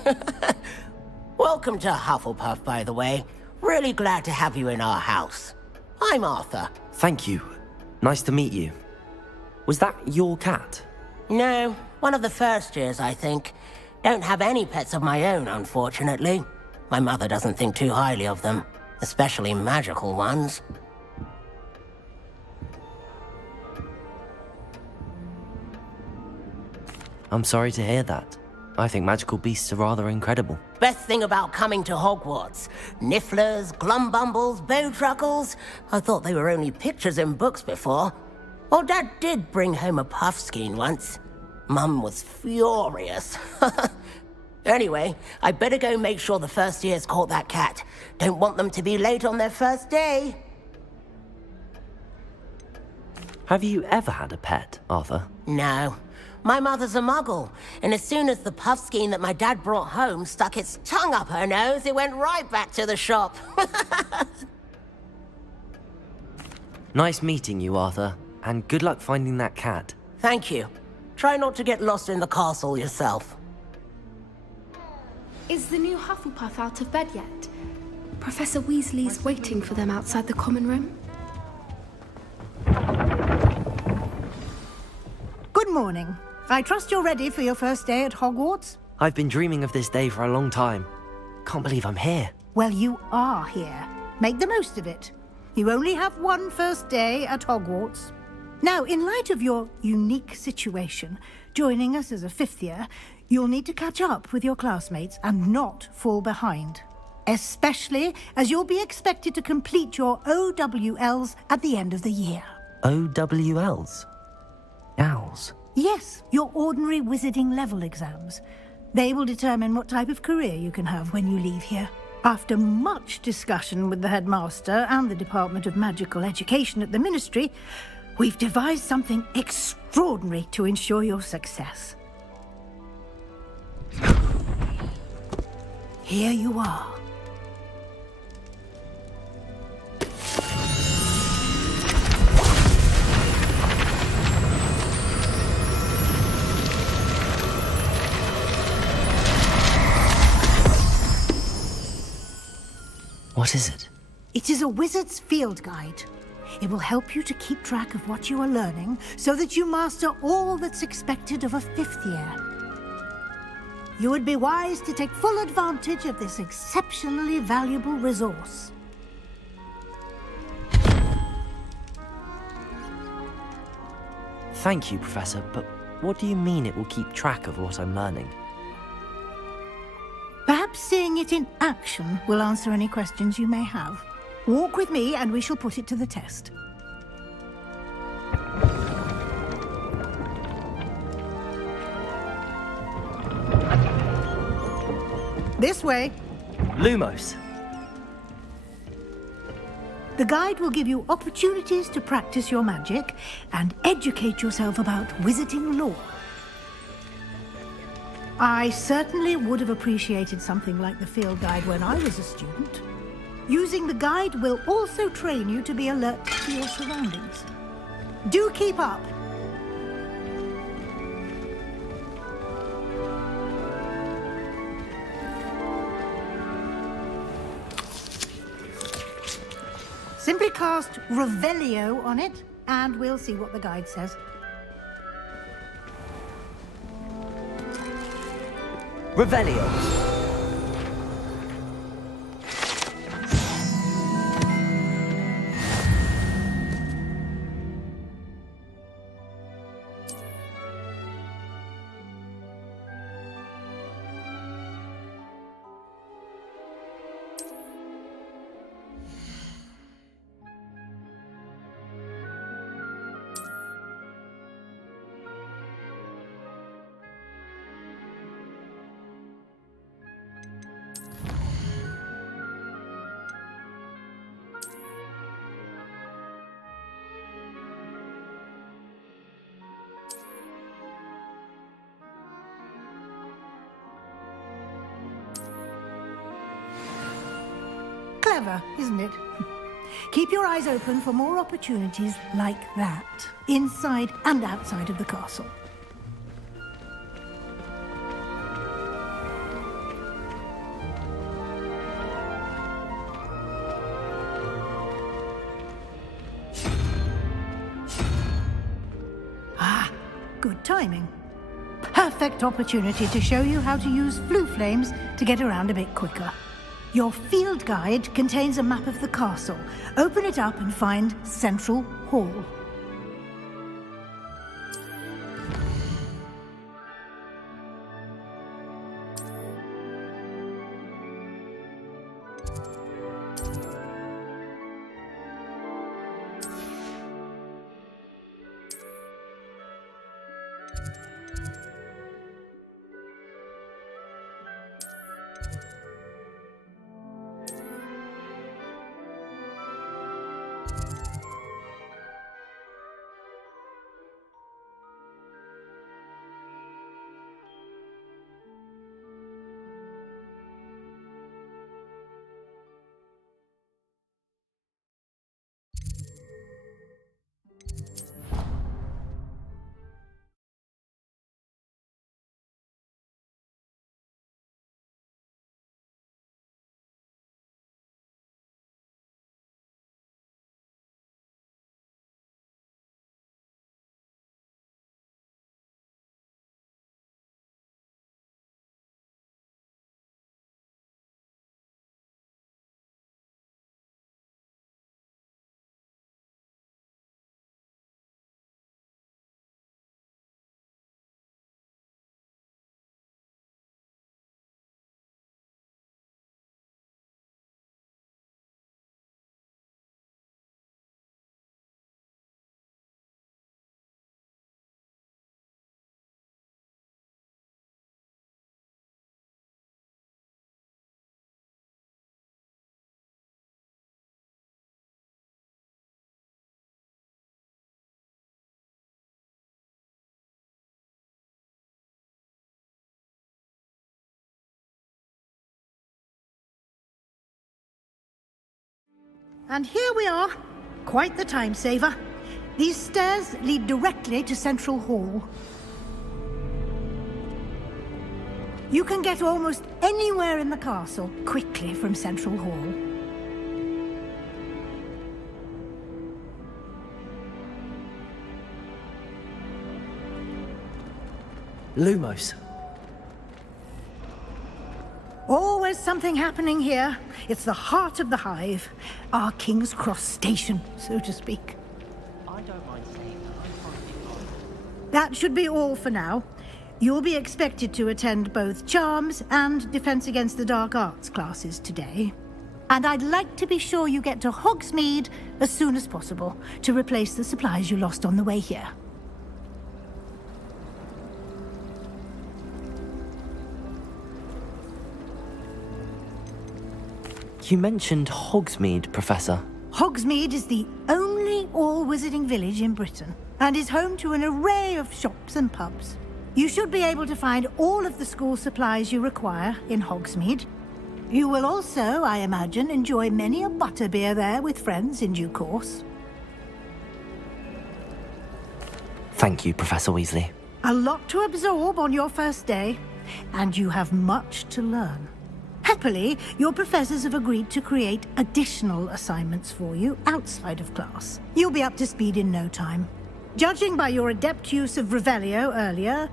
Welcome to Hufflepuff, by the way. Really glad to have you in our house. I'm Arthur. Thank you. Nice to meet you. Was that your cat? No, one of the first years, I think. Don't have any pets of my own, unfortunately. My mother doesn't think too highly of them, especially magical ones. I'm sorry to hear that. I think magical beasts are rather incredible. Best thing about coming to Hogwarts. Nifflers, glumbumbles, bowtruckles. I thought they were only pictures in books before. Well, Dad did bring home a puffskein once. Mum was furious. Anyway, I better go make sure the first years caught that cat. Don't want them to be late on their first day. Have you ever had a pet, Arthur? No. My mother's a muggle, and as soon as the puffskein that my dad brought home stuck its tongue up her nose, it went right back to the shop. Nice meeting you, Arthur, and good luck finding that cat. Thank you. Try not to get lost in the castle yourself. Is the new Hufflepuff out of bed yet? Professor Weasley's waiting for them outside the common room. Good morning. I trust you're ready for your first day at Hogwarts? I've been dreaming of this day for a long time. Can't believe I'm here. Well, you are here. Make the most of it. You only have one first day at Hogwarts. Now, in light of your unique situation, joining us as a fifth year, you'll need to catch up with your classmates and not fall behind. Especially as you'll be expected to complete your OWLs at the end of the year. OWLs? Owls? Yes, your ordinary wizarding level exams. They will determine what type of career you can have when you leave here. After much discussion with the headmaster and the Department of Magical Education at the Ministry, we've devised something extraordinary to ensure your success. Here you are. What is it? It is a wizard's field guide. It will help you to keep track of what you are learning so that you master all that's expected of a fifth year. You would be wise to take full advantage of this exceptionally valuable resource. Thank you, Professor, but what do you mean it will keep track of what I'm learning? Perhaps seeing it in action will answer any questions you may have. Walk with me and we shall put it to the test. This way. Lumos. The guide will give you opportunities to practice your magic and educate yourself about wizarding lore. I certainly would have appreciated something like the field guide when I was a student. Using the guide will also train you to be alert to your surroundings. Do keep up! Simply cast Revelio on it, and we'll see what the guide says. Revelio. Clever, isn't it? Keep your eyes open for more opportunities like that, inside and outside of the castle. Ah, good timing. Perfect opportunity to show you how to use flue flames to get around a bit quicker. Your field guide contains a map of the castle. Open it up and find Central Hall. And here we are. Quite the time saver. These stairs lead directly to Central Hall. You can get almost anywhere in the castle quickly from Central Hall. Lumos. Always something happening here. It's the heart of the hive. Our King's Cross station, so to speak. I don't mind saying that. That should be all for now. You'll be expected to attend both Charms and Defense Against the Dark Arts classes today. And I'd like to be sure you get to Hogsmeade as soon as possible to replace the supplies you lost on the way here. You mentioned Hogsmeade, Professor. Hogsmeade is the only all-wizarding village in Britain and is home to an array of shops and pubs. You should be able to find all of the school supplies you require in Hogsmeade. You will also, I imagine, enjoy many a butterbeer there with friends in due course. Thank you, Professor Weasley. A lot to absorb on your first day, and you have much to learn. Happily, your professors have agreed to create additional assignments for you outside of class. You'll be up to speed in no time. Judging by your adept use of Revelio earlier,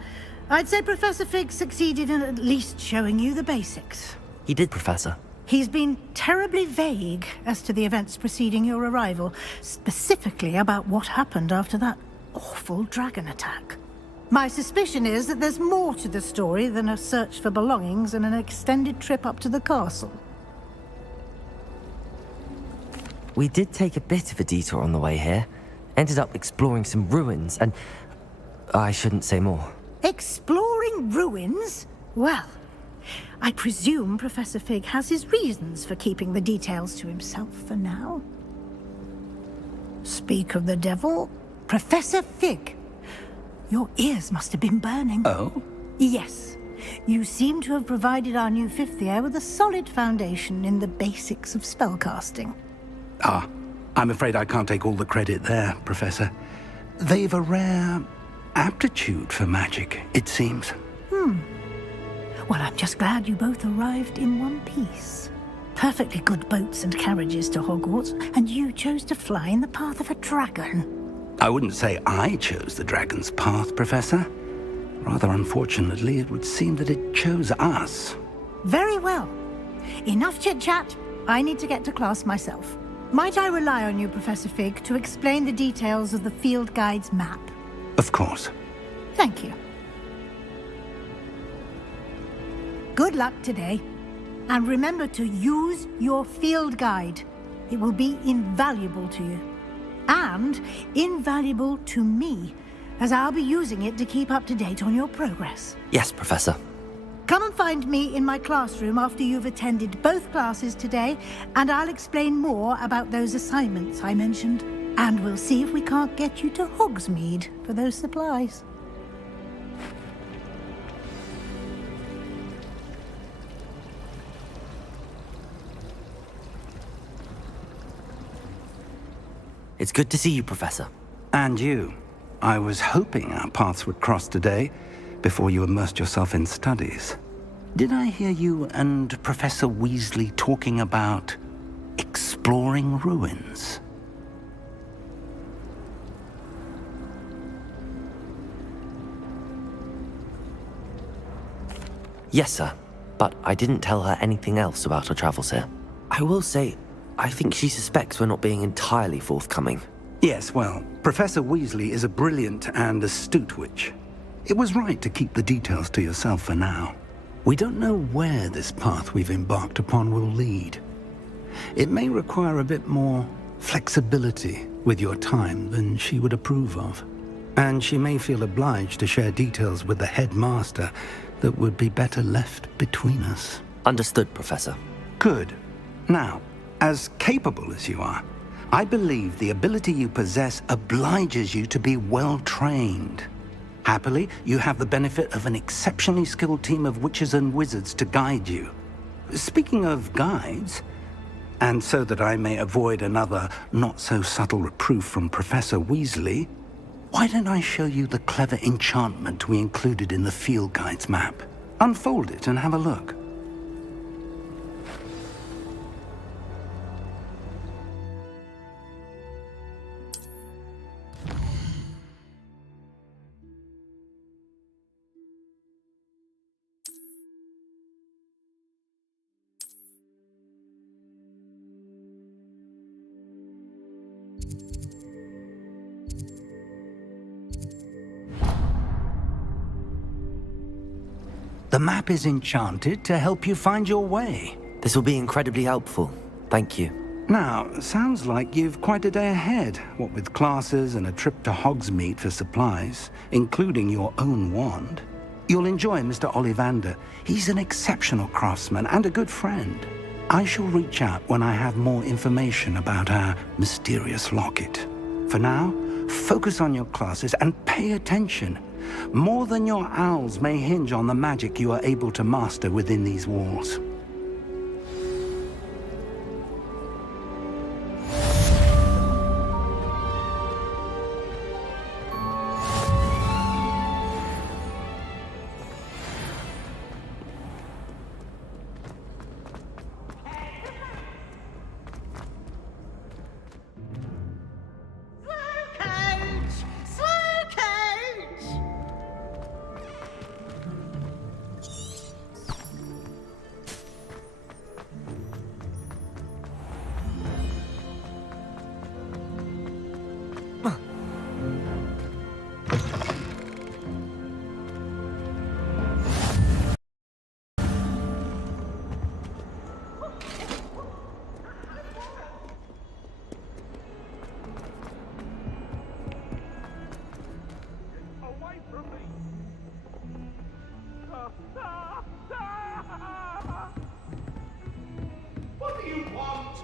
I'd say Professor Fig succeeded in at least showing you the basics. He did, Professor. He's been terribly vague as to the events preceding your arrival, specifically about what happened after that awful dragon attack. My suspicion is that there's more to the story than a search for belongings and an extended trip up to the castle. We did take a bit of a detour on the way here. Ended up exploring some ruins and... I shouldn't say more. Exploring ruins? Well, I presume Professor Fig has his reasons for keeping the details to himself for now. Speak of the devil, Professor Fig. Your ears must have been burning. Oh? Yes. You seem to have provided our new fifth year with a solid foundation in the basics of spellcasting. Ah, I'm afraid I can't take all the credit there, Professor. They've a rare aptitude for magic, it seems. Well, I'm just glad you both arrived in one piece. Perfectly good boats and carriages to Hogwarts, and you chose to fly in the path of a dragon. I wouldn't say I chose the dragon's path, Professor. Rather unfortunately, it would seem that it chose us. Very well. Enough chit-chat. I need to get to class myself. Might I rely on you, Professor Fig, to explain the details of the field guide's map? Of course. Thank you. Good luck today. And remember to use your field guide. It will be invaluable to you. And invaluable to me, as I'll be using it to keep up to date on your progress. Yes, Professor. Come and find me in my classroom after you've attended both classes today, and I'll explain more about those assignments I mentioned. And we'll see if we can't get you to Hogsmeade for those supplies. It's good to see you, Professor. And you. I was hoping our paths would cross today, before you immersed yourself in studies. Did I hear you and Professor Weasley talking about exploring ruins? Yes, sir. But I didn't tell her anything else about her travels here. I will say, I think she suspects we're not being entirely forthcoming. Yes, well, Professor Weasley is a brilliant and astute witch. It was right to keep the details to yourself for now. We don't know where this path we've embarked upon will lead. It may require a bit more flexibility with your time than she would approve of. And she may feel obliged to share details with the headmaster that would be better left between us. Understood, Professor. Good. Now, as capable as you are, I believe the ability you possess obliges you to be well-trained. Happily, you have the benefit of an exceptionally skilled team of witches and wizards to guide you. Speaking of guides, And so that I may avoid another not-so-subtle reproof from Professor Weasley, why don't I show you the clever enchantment we included in the field guide's map? Unfold it and have a look. The map is enchanted to help you find your way. This will be incredibly helpful. Thank you. Now, sounds like you've quite a day ahead, what with classes and a trip to Hogsmeade for supplies, including your own wand. You'll enjoy Mr. Ollivander. He's an exceptional craftsman and a good friend. I shall reach out when I have more information about our mysterious locket. For now, focus on your classes and pay attention. More than your owls may hinge on the magic you are able to master within these walls. What do you want?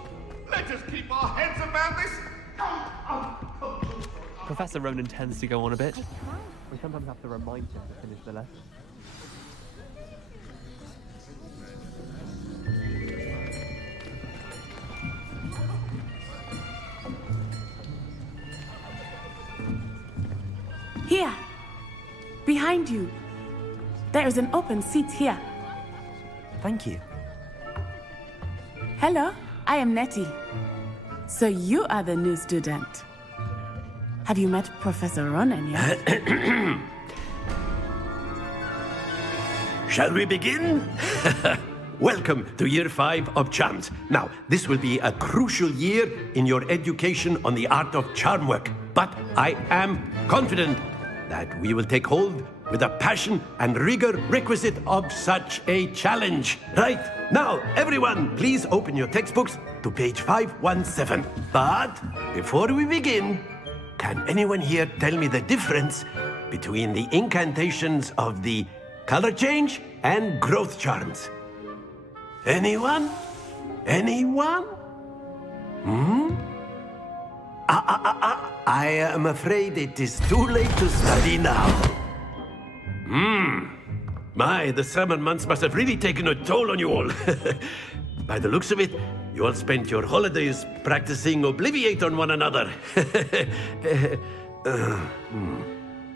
Let us keep our heads about this. Professor Ronan tends to go on a bit. We sometimes have to remind him to finish the lesson. Here! Behind you! There is an open seat here. Thank you. Hello, I am Nettie. So you are the new student. Have you met Professor Ronan yet? Shall we begin? Welcome to Year 5 of Charms. Now, this will be a crucial year in your education on the art of charm work. But I am confident that we will take hold with the passion and rigor requisite of such a challenge. Right, now, everyone, please open your textbooks to page 517. But before we begin, can anyone here tell me the difference between the incantations of the color change and growth charms? Anyone? Anyone? I am afraid it is too late to study now. My, the summer months must have really taken a toll on you all. By the looks of it, you all spent your holidays practicing Obliviate on one another.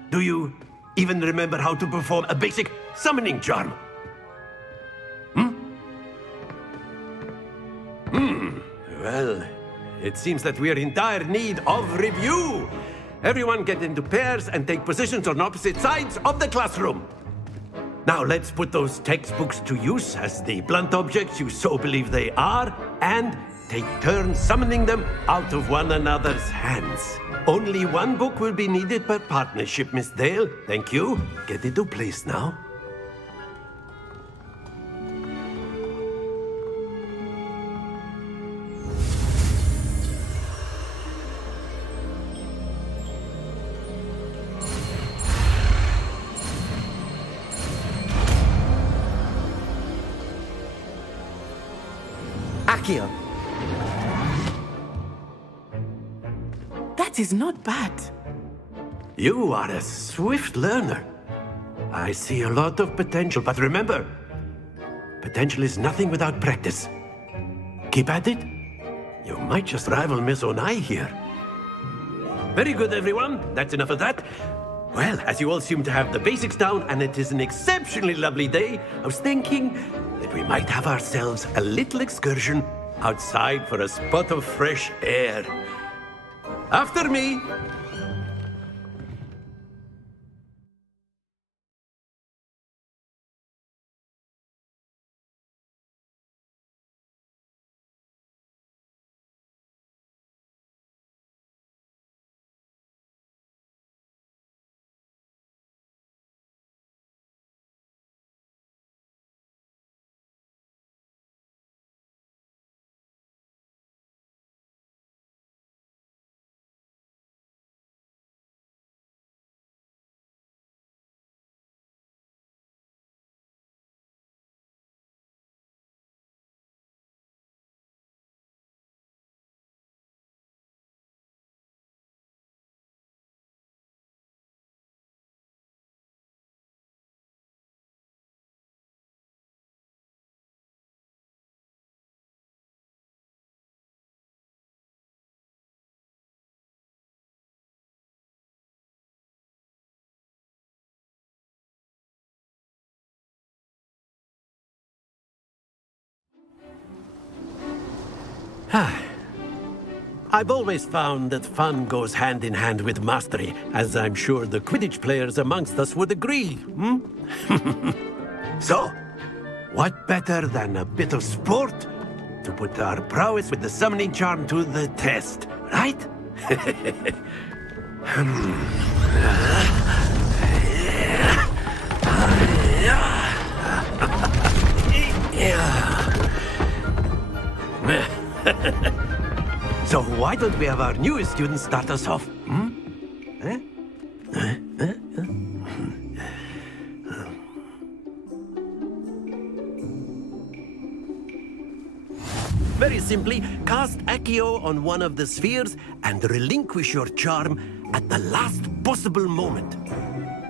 Do you even remember how to perform a basic summoning charm? Well, it seems that we are in dire need of review. Everyone get into pairs and take positions on opposite sides of the classroom. Now let's put those textbooks to use as the blunt objects you so believe they are, and take turns summoning them out of one another's hands. Only one book will be needed per partnership, Miss Dale. Thank you. Get into place now. Accio. That is not bad. You are a swift learner. I see a lot of potential, but remember, potential is nothing without practice. Keep at it, You might just rival Miss Onai here. Very good, everyone. That's enough of that. Well, as you all seem to have the basics down, and it is an exceptionally lovely day, I was thinking that we might have ourselves a little excursion outside for a spot of fresh air. After me! I've always found that fun goes hand in hand with mastery, as I'm sure the Quidditch players amongst us would agree, hmm? So, what better than a bit of sport to put our prowess with the summoning charm to the test, right? So why don't we have our newest student start us off? Very simply, cast Accio on one of the spheres and relinquish your charm at the last possible moment.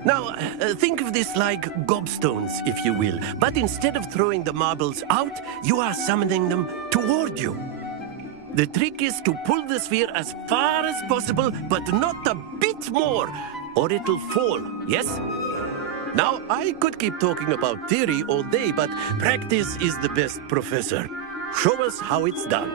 Now, think of this like gobstones, if you will, but instead of throwing the marbles out, you are summoning them toward you. The trick is to pull the sphere as far as possible, but not a bit more, or it'll fall, yes? Now, I could keep talking about theory all day, but practice is the best professor. Show us how it's done.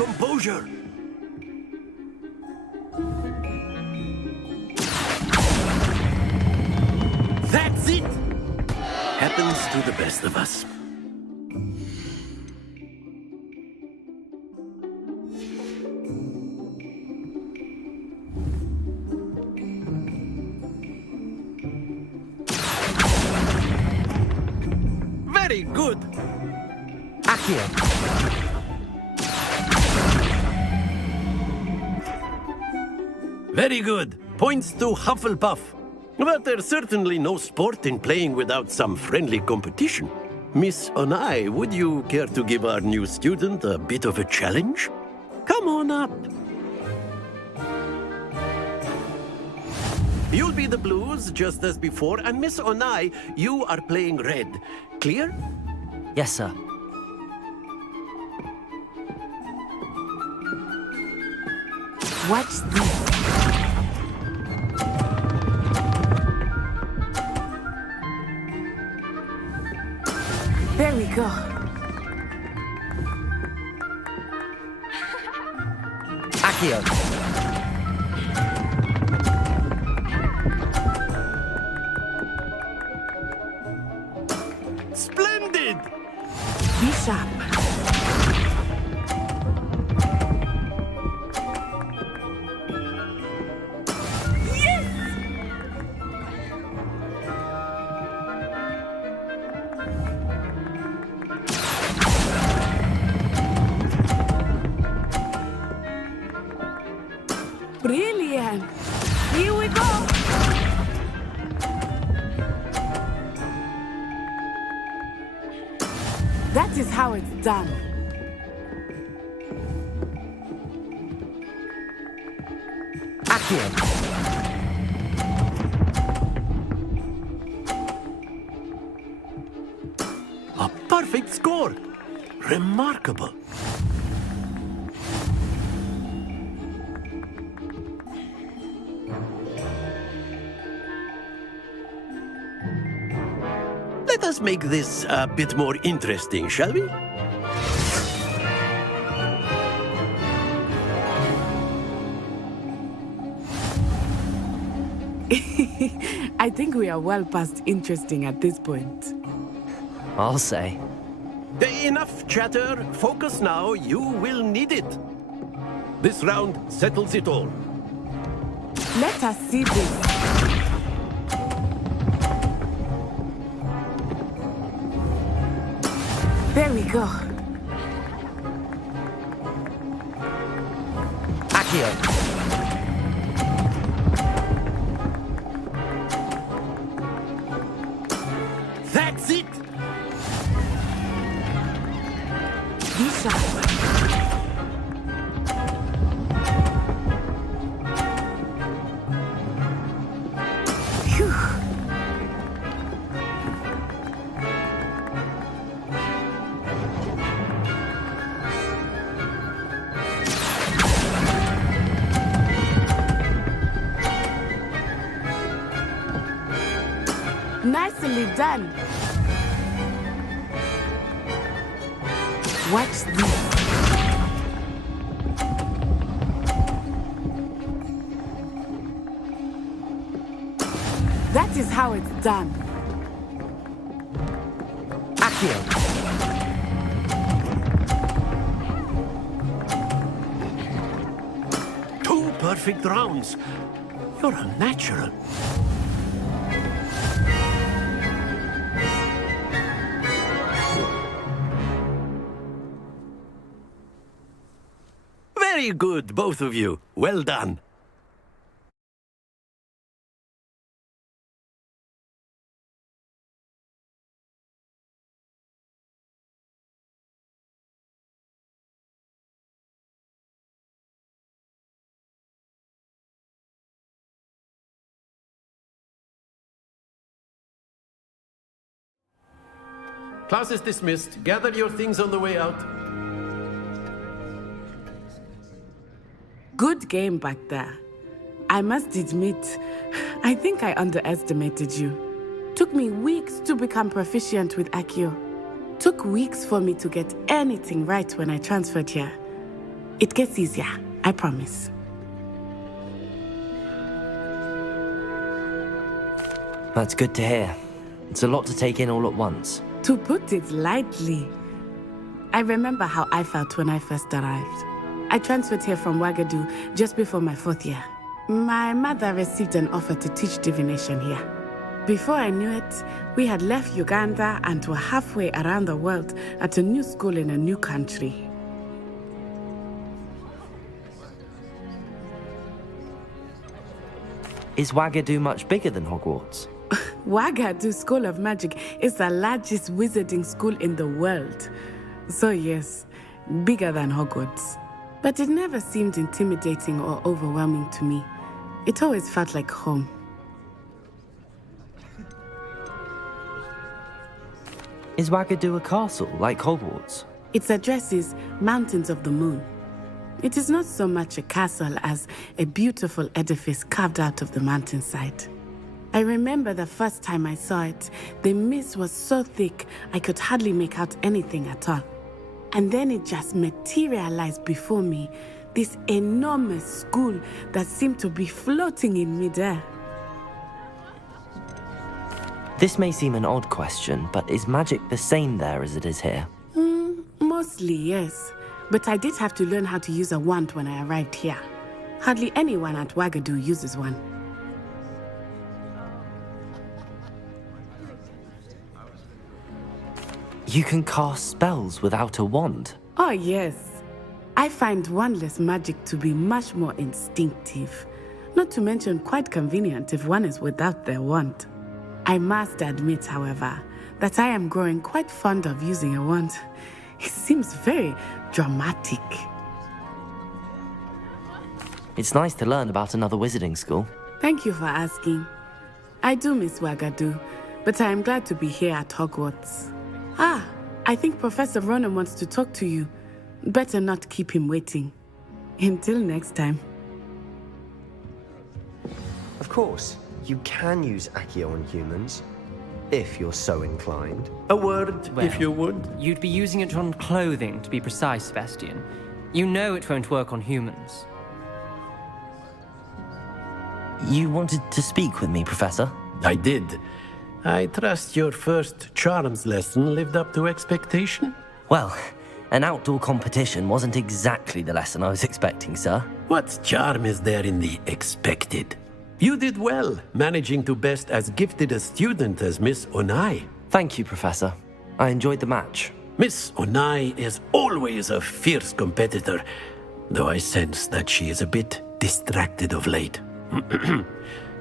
composure. That's it! Happens to the best of us. Very good. Accio. Very good. Points to Hufflepuff. But there's certainly no sport in playing without some friendly competition. Miss Onai, would you care to give our new student a bit of a challenge? Come on up. You'll be the blues, just as before, and Miss Onai, you are playing red. Clear? Yes, sir. Watch this. There we go. Accio. Splendid! Be sharp. Brilliant! Here we go! That is how it's done. Accio. A perfect score! Remarkable! Let us make this a bit more interesting, shall we? I think we are well past interesting at this point. I'll say. Enough chatter. Focus now. You will need it. This round settles it all. Let us see this. There we go. Accio. That's it! Be sharp. Phew. Nicely done. Watch this. That is how it's done. Accio. Two perfect rounds. You're a natural. Very good, both of you. Well done. Class is dismissed. Gather your things on the way out. Good game back there. I must admit, I think I underestimated you. Took me weeks to become proficient with Accio. Took weeks for me to get anything right when I transferred here. It gets easier, I promise. That's good to hear. It's a lot to take in all at once. To put it lightly, I remember how I felt when I first arrived. I transferred here from Ouagadougou just before my 4th year. My mother received an offer to teach divination here. Before I knew it, we had left Uganda and were halfway around the world at a new school in a new country. Is Ouagadougou much bigger than Hogwarts? Ouagadougou School of Magic is the largest wizarding school in the world. So yes, bigger than Hogwarts. But it never seemed intimidating or overwhelming to me. It always felt like home. Is Ouagadougou a castle, like Hogwarts? Its address is Mountains of the Moon. It is not so much a castle as a beautiful edifice carved out of the mountainside. I remember the first time I saw it, the mist was so thick I could hardly make out anything at all. And then it just materialized before me, this enormous school that seemed to be floating in midair. This may seem an odd question, but is magic the same there as it is here? Mostly, yes. But I did have to learn how to use a wand when I arrived here. Hardly anyone at Ouagadougou uses one. You can cast spells without a wand? Oh, yes. I find wandless magic to be much more instinctive. Not to mention quite convenient if one is without their wand. I must admit, however, that I am growing quite fond of using a wand. It seems very dramatic. It's nice to learn about another wizarding school. Thank you for asking. I do miss Ouagadougou, but I am glad to be here at Hogwarts. Ah, I think Professor Ronan wants to talk to you. Better not keep him waiting. Until next time. Of course, you can use Accio on humans, if you're so inclined. A word, Well, if you would. You'd be using it on clothing, to be precise, Sebastian. You know it won't work on humans. You wanted to speak with me, Professor? I did. I trust your first charms lesson lived up to expectation? Well, an outdoor competition wasn't exactly the lesson I was expecting, sir. What charm is there in the expected? You did well, managing to best as gifted a student as Miss Onai. Thank you, Professor. I enjoyed the match. Miss Onai is always a fierce competitor, though I sense that she is a bit distracted of late.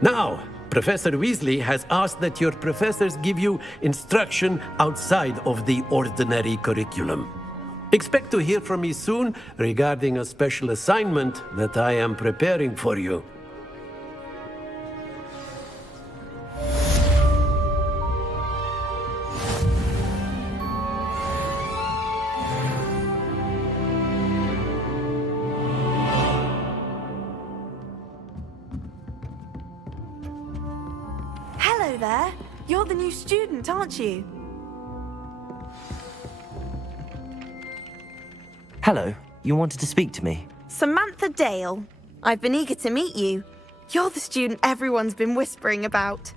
Now, Professor Weasley has asked that your professors give you instruction outside of the ordinary curriculum. Expect to hear from me soon regarding a special assignment that I am preparing for you. Hello there. You're the new student, aren't you? Hello, you wanted to speak to me? Samantha Dale. I've been eager to meet you. You're the student everyone's been whispering about.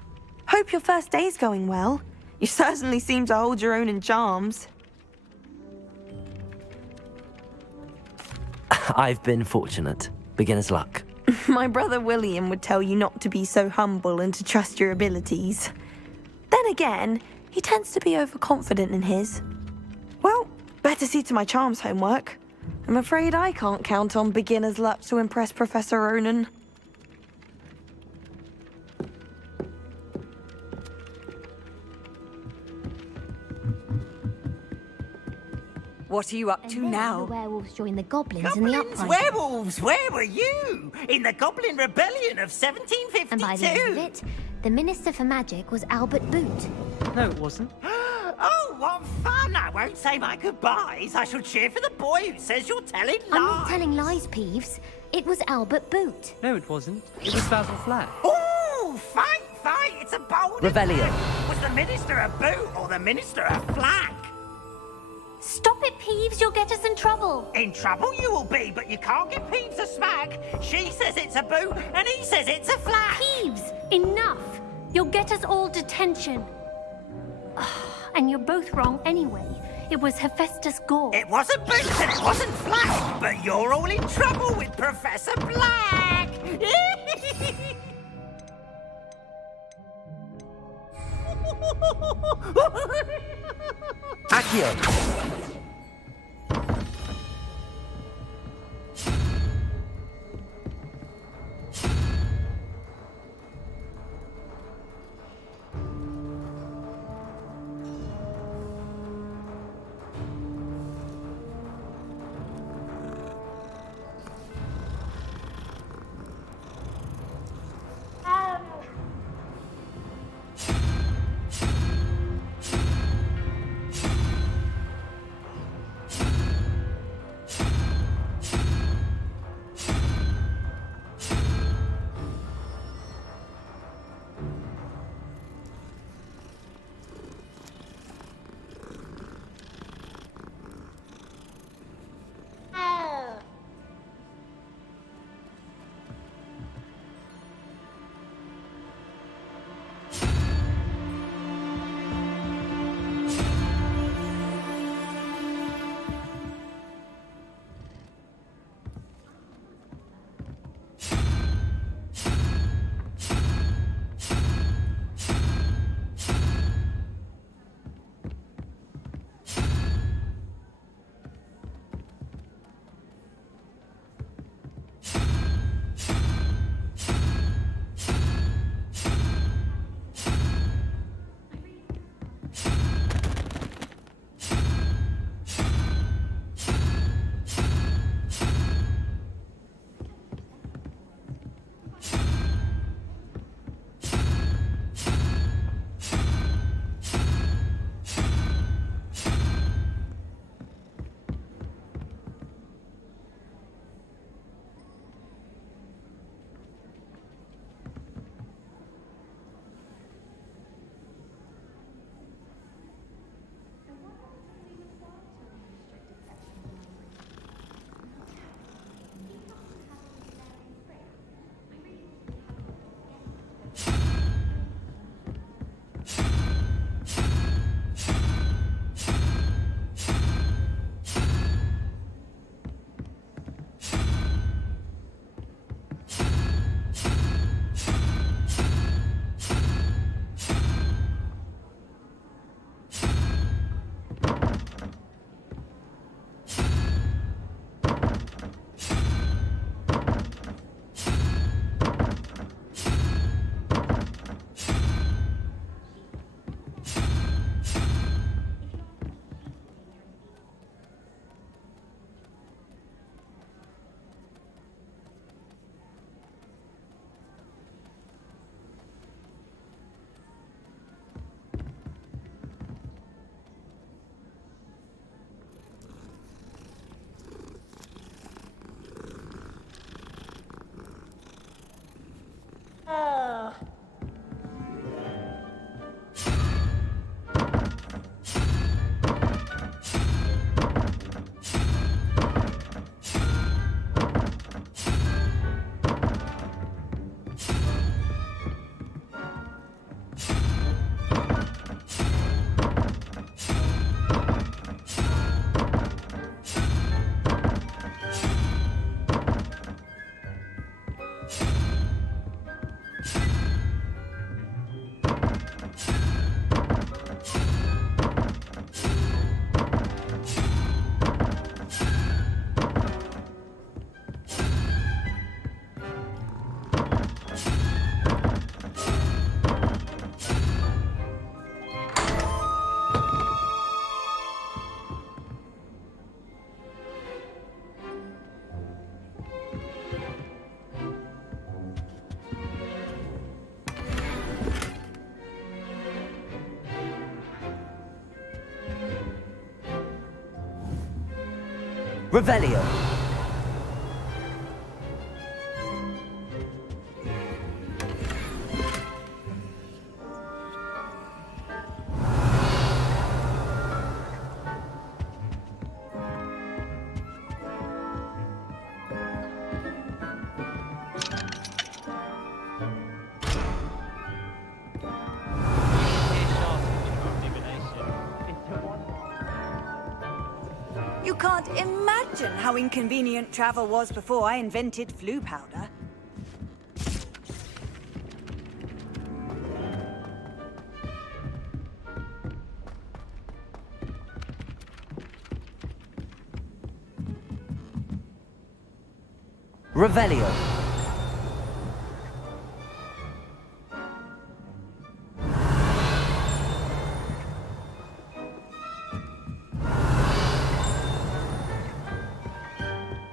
Hope your first day's going well. You certainly seem to hold your own in charms. I've been fortunate. Beginner's luck. My brother William would tell you not to be so humble and to trust your abilities. Then again, he tends to be overconfident in his. Well, better see to my charms homework. I'm afraid I can't count on beginner's luck to impress Professor Ronan. What are you up to now? The werewolves joined the goblins in the uprising. Werewolves, where were you? In the Goblin Rebellion of 1752? And by the end of it, the Minister for Magic was Albert Boot. No, it wasn't. Oh, what fun! I won't say my goodbyes. I shall cheer for the boy who says you're telling lies. I'm not telling lies, Peeves. It was Albert Boot. No, it wasn't. It was Basil Flack. Ooh, fight! It's a bold... Rebellion. Was the Minister a boot or the Minister a flack? Stop it, Peeves! Peeves, you'll get us in trouble. In trouble you will be, but you can't give Peeves a smack. She says it's a boo, and he says it's a flat. Peeves, enough. You'll get us all detention. And you're both wrong anyway. It was Hephaestus Gore. It wasn't boots and it wasn't flat, but you're all in trouble with Professor Black. Accio! Revelio. You can't imagine how inconvenient travel was before I invented flu powder. Revelio.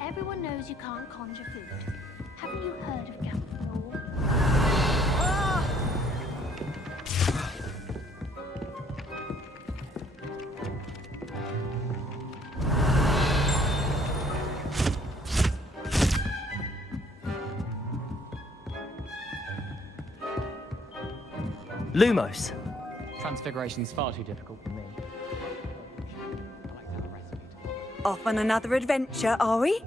Everyone knows you can't conjure food. Haven't you heard of Gamma? Lumos. Transfiguration's far too difficult for me. Off on another adventure, are we?